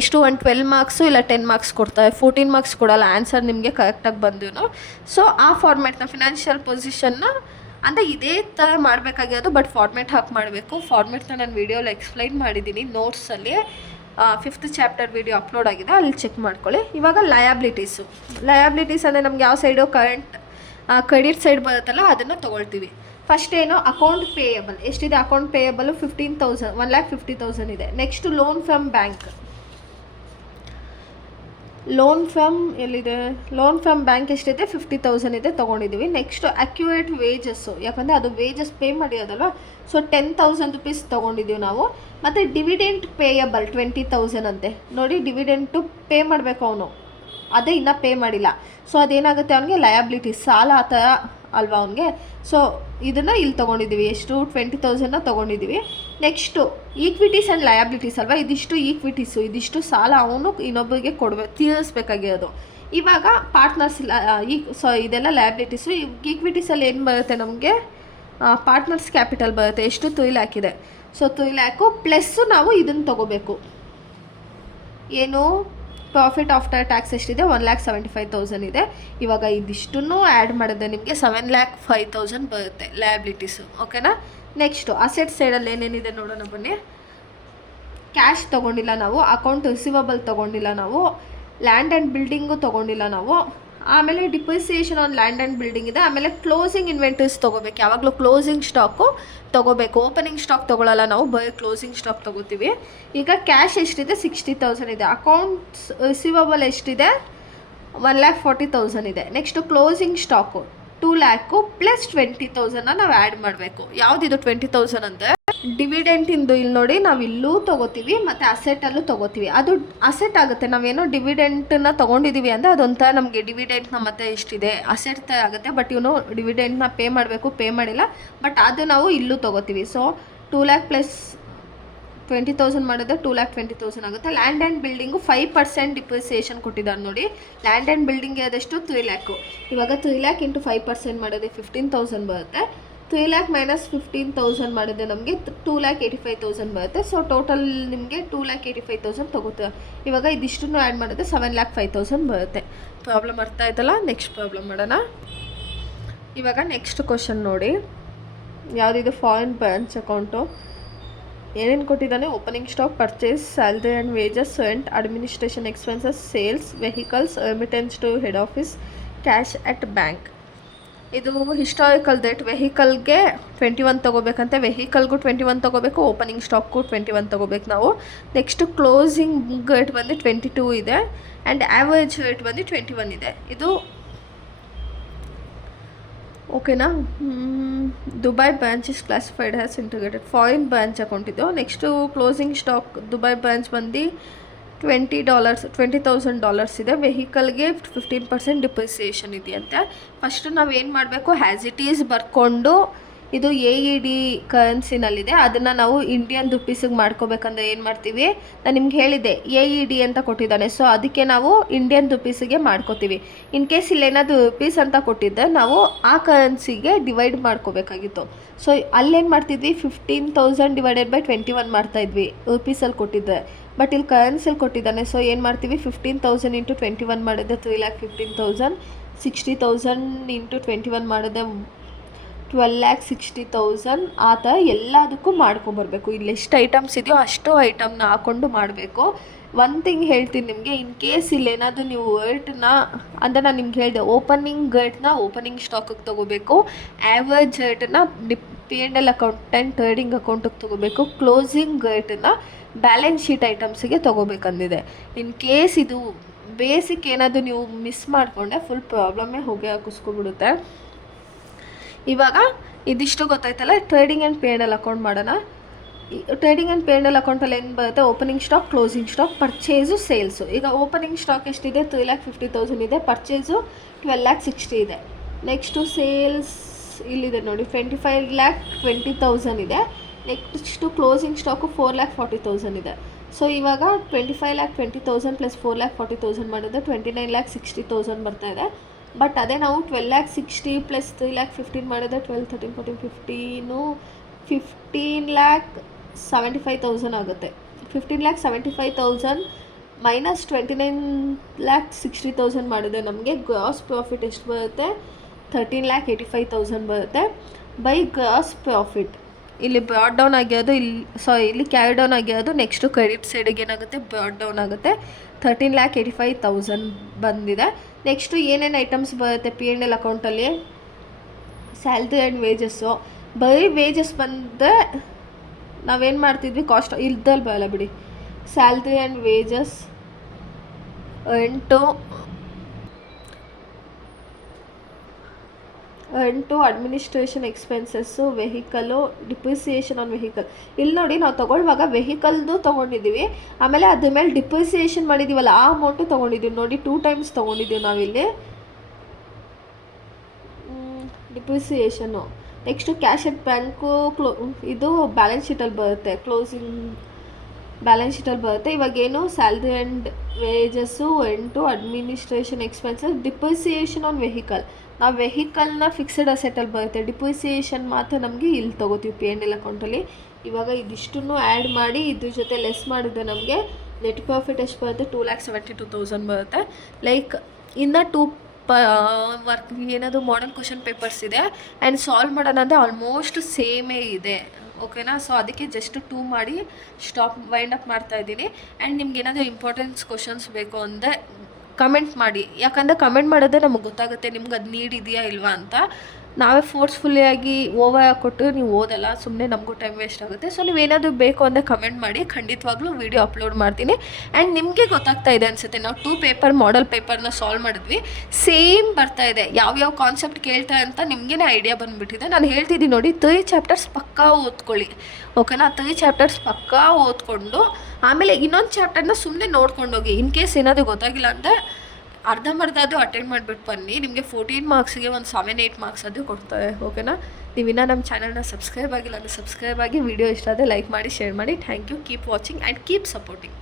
ಎಷ್ಟು ಒಂದು 12 ಮಾರ್ಕ್ಸು ಇಲ್ಲ 10 ಮಾರ್ಕ್ಸ್ ಕೊಡ್ತಾರೆ, 14 ಮಾರ್ಕ್ಸ್ ಕೊಡೋಲ್ಲ ಆನ್ಸರ್ ನಿಮಗೆ ಕರೆಕ್ಟಾಗಿ ಬಂದು. ಸೊ ಆ ಫಾರ್ಮ್ಯಾಟ್ನ ಫಿನಾನ್ಷಿಯಲ್ ಪೊಸಿಷನ್ನ ಅಂದರೆ ಇದೇ ಥರ ಮಾಡಬೇಕಾಗಿರೋದು, ಬಟ್ ಫಾರ್ಮ್ಯಾಟ್ ಹಾಕಿ ಮಾಡಬೇಕು. ಫಾರ್ಮ್ಯಾಟ್ನ ನಾನು ವೀಡಿಯೋಲಿ ಎಕ್ಸ್ಪ್ಲೈನ್ ಮಾಡಿದ್ದೀನಿ ನೋಟ್ಸಲ್ಲಿ. 5th ಚಾಪ್ಟರ್ ವೀಡಿಯೋ ಅಪ್ಲೋಡ್ ಆಗಿದೆ, ಅಲ್ಲಿ ಚೆಕ್ ಮಾಡ್ಕೊಳ್ಳಿ. ಇವಾಗ ಲಯಬಿಲಿಟೀಸು ಅಂದರೆ ನಮ್ಗೆ ಯಾವ ಸೈಡು ಕ್ರೆಡಿಟ್ ಸೈಡ್ ಬರುತ್ತಲ್ಲ ಅದನ್ನು ತೊಗೊಳ್ತೀವಿ. ಫಸ್ಟ್ ಏನು ಅಕೌಂಟ್ ಪೇಯಬಲ್ ಎಷ್ಟಿದೆ? ಅಕೌಂಟ್ ಪೇಯಬಲು 15,000, 1,50,000 ಇದೆ. Next loan from bank. Loan from bank ಎಷ್ಟಿದೆ? 50,000 ಇದೆ, ತೊಗೊಂಡಿದ್ದೀವಿ. ನೆಕ್ಸ್ಟು ಅಕ್ಯುರೇಟ್ ವೇಜಸ್ಸು, ಯಾಕಂದರೆ ಅದು ವೇಜಸ್ ಪೇ ಮಾಡಿರೋದಲ್ವ, ಸೊ 10,000 ರುಪೀಸ್ ತೊಗೊಂಡಿದ್ದೀವಿ ನಾವು. ಮತ್ತು ಡಿವಿಡೆಂಟ್ ಪೇಯಬಲ್ 20,000 ಅಂತೆ. ನೋಡಿ, ಡಿವಿಡೆಂಟು ಪೇ ಮಾಡಬೇಕು ಅವನು, ಅದೇ ಇನ್ನೂ ಪೇ ಮಾಡಿಲ್ಲ. ಸೊ ಅದೇನಾಗುತ್ತೆ, ಅವನಿಗೆ ಲಯಬಿಲಿಟಿ ಸಾಲ ಆ ಥರ ಅಲ್ವಾ ಅವನಿಗೆ. ಸೊ ಇದನ್ನು ಇಲ್ಲಿ ತೊಗೊಂಡಿದ್ದೀವಿ. ಎಷ್ಟು? 20,000ನ ತೊಗೊಂಡಿದ್ದೀವಿ. ನೆಕ್ಸ್ಟು ಈಕ್ವಿಟೀಸ್ ಆ್ಯಂಡ್ ಲಯಬಿಲಿಟೀಸ್ ಅಲ್ವಾ, ಇದಿಷ್ಟು ಈಕ್ವಿಟೀಸು, ಇದಿಷ್ಟು ಸಾಲ ಅವನು ಇನ್ನೊಬ್ಬರಿಗೆ ತೀರಿಸ್ಬೇಕಾಗಿರೋದು. ಇವಾಗ ಪಾರ್ಟ್ನರ್ಸ್ ಇದೆಲ್ಲ ಲಯಬಿಲಿಟೀಸು. ಈಕ್ವಿಟೀಸಲ್ಲಿ ಏನು ಬರುತ್ತೆ ನಮಗೆ? ಪಾರ್ಟ್ನರ್ಸ್ ಕ್ಯಾಪಿಟಲ್ ಬರುತ್ತೆ. ಎಷ್ಟು? 3 lakh ಇದೆ. ಸೊ 3 lakh ಪ್ಲಸ್ಸು ನಾವು ಇದನ್ನು ತೊಗೋಬೇಕು. ಏನು? ಪ್ರಾಫಿಟ್ ಆಫ್ಟರ್ ಟ್ಯಾಕ್ಸ್ ಎಷ್ಟಿದೆ? 1,75,000 ಇದೆ. ಇವಾಗ ಇದಿಷ್ಟನ್ನು ಆ್ಯಡ್ ಮಾಡಿದ್ರೆ ನಿಮಗೆ 7,05,000 ಬರುತ್ತೆ ಲಯಬಿಲಿಟೀಸು. ಓಕೆನಾ? ನೆಕ್ಸ್ಟು ಅಸೆಟ್ ಸೈಡಲ್ಲಿ ಏನೇನಿದೆ ನೋಡೋಣ ಬನ್ನಿ. ಕ್ಯಾಶ್ ತೊಗೊಂಡಿಲ್ಲ ನಾವು, ಅಕೌಂಟ್ ರಿಸೀವಬಲ್ ತೊಗೊಂಡಿಲ್ಲ ನಾವು, ಲ್ಯಾಂಡ್ ಆ್ಯಂಡ್ ಬಿಲ್ಡಿಂಗು ತೊಗೊಂಡಿಲ್ಲ ನಾವು, ಆಮೇಲೆ depreciation on land and building ಇದೆ. ಆಮೇಲೆ ಕ್ಲೋಸಿಂಗ್ ಇನ್ವೆಂಟರೀಸ್ ತೊಗೋಬೇಕು. ಯಾವಾಗಲೂ ಕ್ಲೋಸಿಂಗ್ ಸ್ಟಾಕು ತೊಗೋಬೇಕು, ಓಪನಿಂಗ್ ಸ್ಟಾಕ್ ತೊಗೊಳ್ಳಲ್ಲ ನಾವು, ಬರೀ ಕ್ಲೋಸಿಂಗ್ ಸ್ಟಾಕ್ ತೊಗೋತೀವಿ. ಈಗ ಕ್ಯಾಶ್ ಎಷ್ಟಿದೆ? 60,000 ಇದೆ. ಅಕೌಂಟ್ಸ್ ರಿಸೀವಬಲ್ ಎಷ್ಟಿದೆ? 1,40,000 ಇದೆ. Next closing stock 2 lakh plus 20,000ನ ನಾವು ಆ್ಯಡ್ ಮಾಡಬೇಕು. ಯಾವುದಿದು 20,000 ಅಂದರೆ ಡಿವಿಡೆಂಟಿಂದು. ಇಲ್ಲಿ ನೋಡಿ, ನಾವು ಇಲ್ಲೂ ತೊಗೋತೀವಿ ಮತ್ತು ಅಸೆಟಲ್ಲೂ ತೊಗೋತೀವಿ. ಅದು ಅಸೆಟ್ ಆಗುತ್ತೆ. ನಾವೇನೋ ಡಿವಿಡೆಂಟನ್ನ ತೊಗೊಂಡಿದ್ದೀವಿ ಅಂದರೆ ಅದೊಂಥರ ನಮಗೆ ಡಿವಿಡೆಂಟ್ನ ಮತ್ತೆ ಎಷ್ಟಿದೆ ಅಸೆಟ್ ಥರ ಆಗುತ್ತೆ. ಬಟ್ ಇವನು ಡಿವಿಡೆಂಟ್ನ ಪೇ ಮಾಡಬೇಕು, ಪೇ ಮಾಡಿಲ್ಲ, ಬಟ್ ಅದು ನಾವು ಇಲ್ಲೂ ತೊಗೋತೀವಿ. ಸೊ 2 lakh ಪ್ಲಸ್ 20,000 ಮಾಡಿದ್ರೆ 2,20,000 ಆಗುತ್ತೆ. ಲ್ಯಾಂಡ್ ಆ್ಯಂಡ್ ಬಿಲ್ಡಿಂಗು 5% ಡಿಪ್ರಿಸಿಯೇಷನ್ ಕೊಟ್ಟಿದ್ದಾರೆ ನೋಡಿ. ಲ್ಯಾಂಡ್ ಆ್ಯಂಡ್ ಬಿಲ್ಡಿಂಗ್ ಅದೆಷ್ಟು? 3 lakh. ಇವಾಗ 3 lakh ಇಂಟು 5% ಮಾಡಿದ್ರೆ 15,000 ಬರುತ್ತೆ. 3 lakh ಮೈನಸ್ 15,000 ಮಾಡಿದ್ರೆ ನಮಗೆ 2,85,000 ಬರುತ್ತೆ. ಸೊ ಟೋಟಲ್ ನಿಮಗೆ 2,85,000 ತೊಗೋತೀವಿ. ಇವಾಗ ಇದಿಷ್ಟನ್ನು ಆ್ಯಡ್ ಮಾಡಿದ್ರೆ 7,05,000 ಬರುತ್ತೆ. ಪ್ರಾಬ್ಲಮ್ ಅರ್ಥ ಆಯ್ತಲ್ಲ? ನೆಕ್ಸ್ಟ್ ಪ್ರಾಬ್ಲಮ್ ಮಾಡೋಣ. ಇವಾಗ ನೆಕ್ಸ್ಟ್ ಕ್ವಶನ್ ನೋಡಿ, ಯಾವುದಿದೆ? ಫಾರಿನ್ ಬ್ರಾಂಚ್ ಅಕೌಂಟು ಏನೇನು ಕೊಟ್ಟಿದ್ದಾನೆ? Opening stock, purchase, salary and wages, rent, administration expenses, sales, vehicles, remittance to head office, cash at bank. ಇದು ಹಿಸ್ಟಾರಿಕಲ್ ಡೇಟ್. ವೆಹಿಕಲ್ಗೆ 21 ತೊಗೋಬೇಕಂತೆ, ವೆಹಿಕಲ್ಗೂ 21 ತೊಗೋಬೇಕು, ಓಪನಿಂಗ್ ಸ್ಟಾಕ್ಗೂ 21 ತೊಗೋಬೇಕು ನಾವು. ನೆಕ್ಸ್ಟು ಕ್ಲೋಸಿಂಗ್ ರೇಟ್ ಬಂದು 22 ಇದೆ ಆ್ಯಂಡ್ ಆ್ಯಾವರೇಜ್ ರೇಟ್ ಬಂದು 21 ಇದೆ. ಇದು ಓಕೆನಾ? Dubai branch is classified as integrated. Foreign branch account ಇದು. Next closing stock Dubai branch ಬಂದು $20,000 ಇದೆ. ವೆಹಿಕಲ್ಗೆ 15% ಡಿಪ್ರಿಸಿಯೇಷನ್ ಇದೆಯಂತೆ. ಫಸ್ಟು ನಾವು ಏನು ಮಾಡಬೇಕು? ಹ್ಯಾಸ್ ಇಟ್ ಈಸ್ ಬರ್ಕೊಂಡು, ಇದು AED ಕರೆನ್ಸಿನಲ್ಲಿದೆ, ಅದನ್ನು ನಾವು ಇಂಡಿಯನ್ ರುಪೀಸಿಗೆ ಮಾಡ್ಕೋಬೇಕಂದ್ರೆ ಏನು ಮಾಡ್ತೀವಿ? ನಾನು ನಿಮ್ಗೆ ಹೇಳಿದ್ದೆ AED ಅಂತ ಕೊಟ್ಟಿದ್ದಾನೆ. ಸೊ ಅದಕ್ಕೆ ನಾವು ಇಂಡಿಯನ್ ರುಪೀಸಿಗೆ ಮಾಡ್ಕೋತೀವಿ. ಇನ್ ಕೇಸ್ ಇಲ್ಲೇನಾದರೂ ರುಪೀಸ್ ಅಂತ ಕೊಟ್ಟಿದ್ದರೆ ನಾವು ಆ ಕರೆನ್ಸಿಗೆ ಡಿವೈಡ್ ಮಾಡ್ಕೋಬೇಕಾಗಿತ್ತು. ಸೊ ಅಲ್ಲೇನು ಮಾಡ್ತಿದ್ವಿ? 15,000 ಡಿವೈಡೆಡ್ ಬೈ 21 ಮಾಡ್ತಾಯಿದ್ವಿ ರುಪೀಸಲ್ಲಿ ಕೊಟ್ಟಿದ್ದೆ. ಬಟ್ ಇಲ್ಲಿ ಕರೆನ್ಸಿಯಲ್ಲಿ ಕೊಟ್ಟಿದ್ದಾನೆ. ಸೊ ಏನು ಮಾಡ್ತೀವಿ? 15,000 ಇಂಟು 21 ಮಾಡಿದ್ರೆ 3,15,000, 60,000 ಇಂಟು 21 ಮಾಡಿದ್ರೆ 12,60,000. ಆ ಥರ ಎಲ್ಲದಕ್ಕೂ ಮಾಡ್ಕೊಂಬರ್ಬೇಕು. ಇಲ್ಲಿ ಎಷ್ಟು ಐಟಮ್ಸ್ ಇದೆಯೋ ಅಷ್ಟು ಐಟಮ್ನ ಹಾಕ್ಕೊಂಡು ಮಾಡಬೇಕು. ಒನ್ ಥಿಂಗ್ ಹೇಳ್ತೀನಿ ನಿಮಗೆ, ಇನ್ ಕೇಸ್ ಇಲ್ಲೇನಾದರೂ ನೀವು ರೇಟ್ನ ಅಂದರೆ ನಾನು ನಿಮ್ಗೆ ಹೇಳಿದೆ, ಓಪನಿಂಗ್ ರೇಟ್ನ ಓಪನಿಂಗ್ ಸ್ಟಾಕಿಗೆ ತೊಗೋಬೇಕು, ಆ್ಯಾವರೇಜ್ ರೇಟನ್ನ P&L ಅಕೌಂಟ್ ಆ್ಯಂಡ್ ಟ್ರೇಡಿಂಗ್ ಅಕೌಂಟಿಗೆ ತೊಗೋಬೇಕು, ಕ್ಲೋಸಿಂಗ್ ರೇಟನ್ನ ಬ್ಯಾಲೆನ್ಸ್ ಶೀಟ್ ಐಟಮ್ಸಿಗೆ ತೊಗೋಬೇಕಂದಿದೆ. ಇನ್ ಕೇಸ್ ಇದು ಬೇಸಿಕ್ ಏನಾದರೂ ನೀವು ಮಿಸ್ ಮಾಡಿಕೊಂಡೆ ಫುಲ್ ಪ್ರಾಬ್ಲಮ್ಮೇ ಹೋಗಿ ಹಾಕಿಸ್ಕೊಬಿಡುತ್ತೆ. ಇವಾಗ ಇದಿಷ್ಟು ಗೊತ್ತಾಯ್ತಲ್ಲ, ಟ್ರೇಡಿಂಗ್ ಆ್ಯಂಡ್ P&L ಅಕೌಂಟ್ ಮಾಡೋಣ. ಟ್ರೇಡಿಂಗ್ ಆ್ಯಂಡ್ P&L ಅಕೌಂಟಲ್ಲಿ ಏನು ಬರುತ್ತೆ? Opening stock, closing stock, purchase, sales. ಈಗ ಓಪನಿಂಗ್ ಸ್ಟಾಕ್ ಎಷ್ಟಿದೆ? 3,50,000 ಇದೆ. ಪರ್ಚೇಸು 12,60,000 ಇದೆ. ನೆಕ್ಸ್ಟು ಸೇಲ್ಸ್ ಇಲ್ಲಿದೆ ನೋಡಿ, 25,20,000 ಇದೆ. ನೆಕ್ಸ್ಟು ಕ್ಲೋಸಿಂಗ್ ಸ್ಟಾಕು 4,40,000 ಇದೆ. ಸೊ ಇವಾಗ 25,20,000 ಪ್ಲಸ್ 4,40,000 ಮಾಡಿದ್ರೆ 29,60,000 ಬರ್ತಾ ಇದೆ. ಬಟ್ ಅದೇ ನಾವು 12,60,000 ಪ್ಲಸ್ 3,15,000 ಮಾಡಿದ್ರೆ 12, 13, 14, 15,75,000 ಆಗುತ್ತೆ. 15,75,000 ಮೈನಸ್ 29,60,000 ಮಾಡಿದ್ರೆ ನಮಗೆ ಗ್ರಾಸ್ ಪ್ರಾಫಿಟ್ ಎಷ್ಟು ಬರುತ್ತೆ? 13,85,000 ಬರುತ್ತೆ. ಬೈ ಗ್ರಾಸ್ ಪ್ರಾಫಿಟ್ ಇಲ್ಲಿ ಬ್ರಾಡ್ ಡೌನ್ ಆಗಿರೋದು, ಇಲ್ಲಿ ಕ್ಯಾರಿ ಡೌನ್ ಆಗಿರೋದು. ನೆಕ್ಸ್ಟು ಕ್ರೆಡಿಟ್ ಸೈಡಿಗೆ ಏನಾಗುತ್ತೆ? ಬ್ರಾಡ್ ಡೌನ್ ಆಗುತ್ತೆ. 13,85,000 ಬಂದಿದೆ. ನೆಕ್ಸ್ಟು ಏನೇನು ಐಟಮ್ಸ್ ಬರುತ್ತೆ P&L ಅಕೌಂಟಲ್ಲಿ? Salary and wages. ಬರೀ ವೇಜಸ್ ಬಂದರೆ ನಾವೇನು ಮಾಡ್ತಿದ್ವಿ? ಕಾಸ್ಟ್ ಇಲ್ದಲ್ಲಿ ಬರಲ್ಲ ಬಿಡಿ. Salary and wages, rent, administration expenses, vehicle, depreciation on vehicle. ಇಲ್ಲಿ ನೋಡಿ, ನಾವು ತೊಗೊಳ್ಳುವಾಗ ವೆಹಿಕಲ್ದು ತೊಗೊಂಡಿದ್ದೀವಿ, ಆಮೇಲೆ ಅದ್ರ ಮೇಲೆ ಡಿಪ್ರಿಸಿಯೇಷನ್ ಮಾಡಿದ್ದೀವಲ್ಲ ಆ ಅಮೌಂಟು ತೊಗೊಂಡಿದ್ದೀವಿ. ನೋಡಿ 2 ಟೈಮ್ಸ್ ತೊಗೊಂಡಿದ್ದೀವಿ ನಾವಿಲ್ಲಿ depreciation. Next cash at bank ಇದು ಬ್ಯಾಲೆನ್ಸ್ ಶೀಟಲ್ಲಿ ಬರುತ್ತೆ, ಕ್ಲೋಸಿಂಗ್ ಬ್ಯಾಲೆನ್ಸ್ ಶೀಟಲ್ಲಿ ಬರುತ್ತೆ. ಇವಾಗೇನು salary and wages, rent, administration expenses, depreciation on vehicle. ನಾವು ವೆಹಿಕಲ್ನ ಫಿಕ್ಸೆಡ್ ಅಸೆಟಲ್ಲಿ ಬರುತ್ತೆ, ಡಿಪ್ರಿಸಿಯೇಷನ್ ಮಾತ್ರ ನಮಗೆ ಇಲ್ಲಿ ತೊಗೋತೀವಿ P&L ಅಕೌಂಟಲ್ಲಿ. ಇವಾಗ ಇದಿಷ್ಟನ್ನು ಆ್ಯಡ್ ಮಾಡಿ ಇದ್ರ ಜೊತೆ ಲೆಸ್ ಮಾಡಿದ್ರೆ ನಮಗೆ ನೆಟ್ ಪ್ರಾಫಿಟ್ ಎಷ್ಟು ಬರುತ್ತೆ? 2,72,000 ಬರುತ್ತೆ. ಲೈಕ್ ಇನ್ನು 2 ವರ್ಕ್ ಏನಾದರೂ ಮಾಡಲ್ ಕ್ವಶನ್ ಪೇಪರ್ಸ್ ಇದೆ ಆ್ಯಂಡ್ ಸಾಲ್ವ್ ಮಾಡೋಣ ಅಂದರೆ ಆಲ್ಮೋಸ್ಟ್ ಸೇಮೇ ಇದೆ. ಓಕೆನಾ? ಸೊ ಅದಕ್ಕೆ ಜಸ್ಟ್ 2 ಮಾಡಿ ವೈಂಡ್ ಅಪ್ ಮಾಡ್ತಾಯಿದ್ದೀನಿ. ಆ್ಯಂಡ್ ನಿಮ್ಗೆ ಏನಾದರೂ ಇಂಪಾರ್ಟೆನ್ಸ್ ಕ್ವಶನ್ಸ್ ಬೇಕು ಅಂದರೆ ಕಮೆಂಟ್ ಮಾಡಿ, ಯಾಕಂದರೆ ಕಮೆಂಟ್ ಮಾಡಿದ್ರೆ ನಮಗೆ ಗೊತ್ತಾಗುತ್ತೆ ನಿಮ್ಗೆ ಅದು ನೀಡ್ ಇದೆಯಾ ಇಲ್ವಾ ಅಂತ. ನಾವೇ ಫೋರ್ಸ್ಫುಲ್ಲಿಯಾಗಿ ಓವರ್ ಕೊಟ್ಟು ನೀವು ಓದಲ್ಲ, ಸುಮ್ಮನೆ ನಮಗೂ ಟೈಮ್ ವೇಸ್ಟ್ ಆಗುತ್ತೆ. ಸೊ ನೀವೇನಾದರೂ ಬೇಕು ಅಂದರೆ ಕಮೆಂಟ್ ಮಾಡಿ, ಖಂಡಿತವಾಗ್ಲೂ ವೀಡಿಯೋ ಅಪ್ಲೋಡ್ ಮಾಡ್ತೀನಿ. ಆ್ಯಂಡ್ ನಿಮಗೆ ಗೊತ್ತಾಗ್ತಾ ಇದೆ ಅನಿಸುತ್ತೆ, ನಾವು 2 ಪೇಪರ್ ಮಾಡಲ್ ಪೇಪರ್ನ ಸಾಲ್ವ್ ಮಾಡಿದ್ವಿ, ಸೇಮ್ ಬರ್ತಾ ಇದೆ. ಯಾವ್ಯಾವ ಕಾನ್ಸೆಪ್ಟ್ ಕೇಳ್ತಾ ಅಂತ ನಿಮಗೇ ಐಡಿಯಾ ಬಂದುಬಿಟ್ಟಿದೆ. ನಾನು ಹೇಳ್ತಿದ್ದೀನಿ ನೋಡಿ, 3 ಚಾಪ್ಟರ್ಸ್ ಪಕ್ಕಾ ಓದ್ಕೊಳ್ಳಿ. ಓಕೆನಾ? 3 ಚಾಪ್ಟರ್ಸ್ ಪಕ್ಕಾ ಓದ್ಕೊಂಡು ಆಮೇಲೆ ಇನ್ನೊಂದು ಚಾಪ್ಟರ್ನ ಸುಮ್ಮನೆ ನೋಡ್ಕೊಂಡೋಗಿ. ಇನ್ ಕೇಸ್ ಏನಾದರೂ ಗೊತ್ತಾಗಿಲ್ಲ ಅಂದರೆ ಅರ್ಧಂಬರ್ಧ ಅದು ಅಟೆಂಡ್ ಮಾಡಿಬಿಟ್ಟು ಬನ್ನಿ. ನಿಮಗೆ 14 ಮಾರ್ಕ್ಸಿಗೆ ಒಂದು 7-8 ಮಾರ್ಕ್ಸ್ ಅದು ಕೊಡ್ತಾರೆ. ಓಕೆನಾ? ನೀವಿನ್ನ ನಮ್ಮ ಚಾನಲ್ನ ಸಬ್ಸ್ಕ್ರೈಬ್ ಆಗಿಲ್ಲ ಅಂದರೆ ಸಬ್ಸ್ಕ್ರೈಬ್ ಆಗಿ, ವಿಡಿಯೋ ಇಷ್ಟ ಆದರೆ ಲೈಕ್ ಮಾಡಿ, ಶೇರ್ ಮಾಡಿ. Thank you. Keep watching and keep supporting.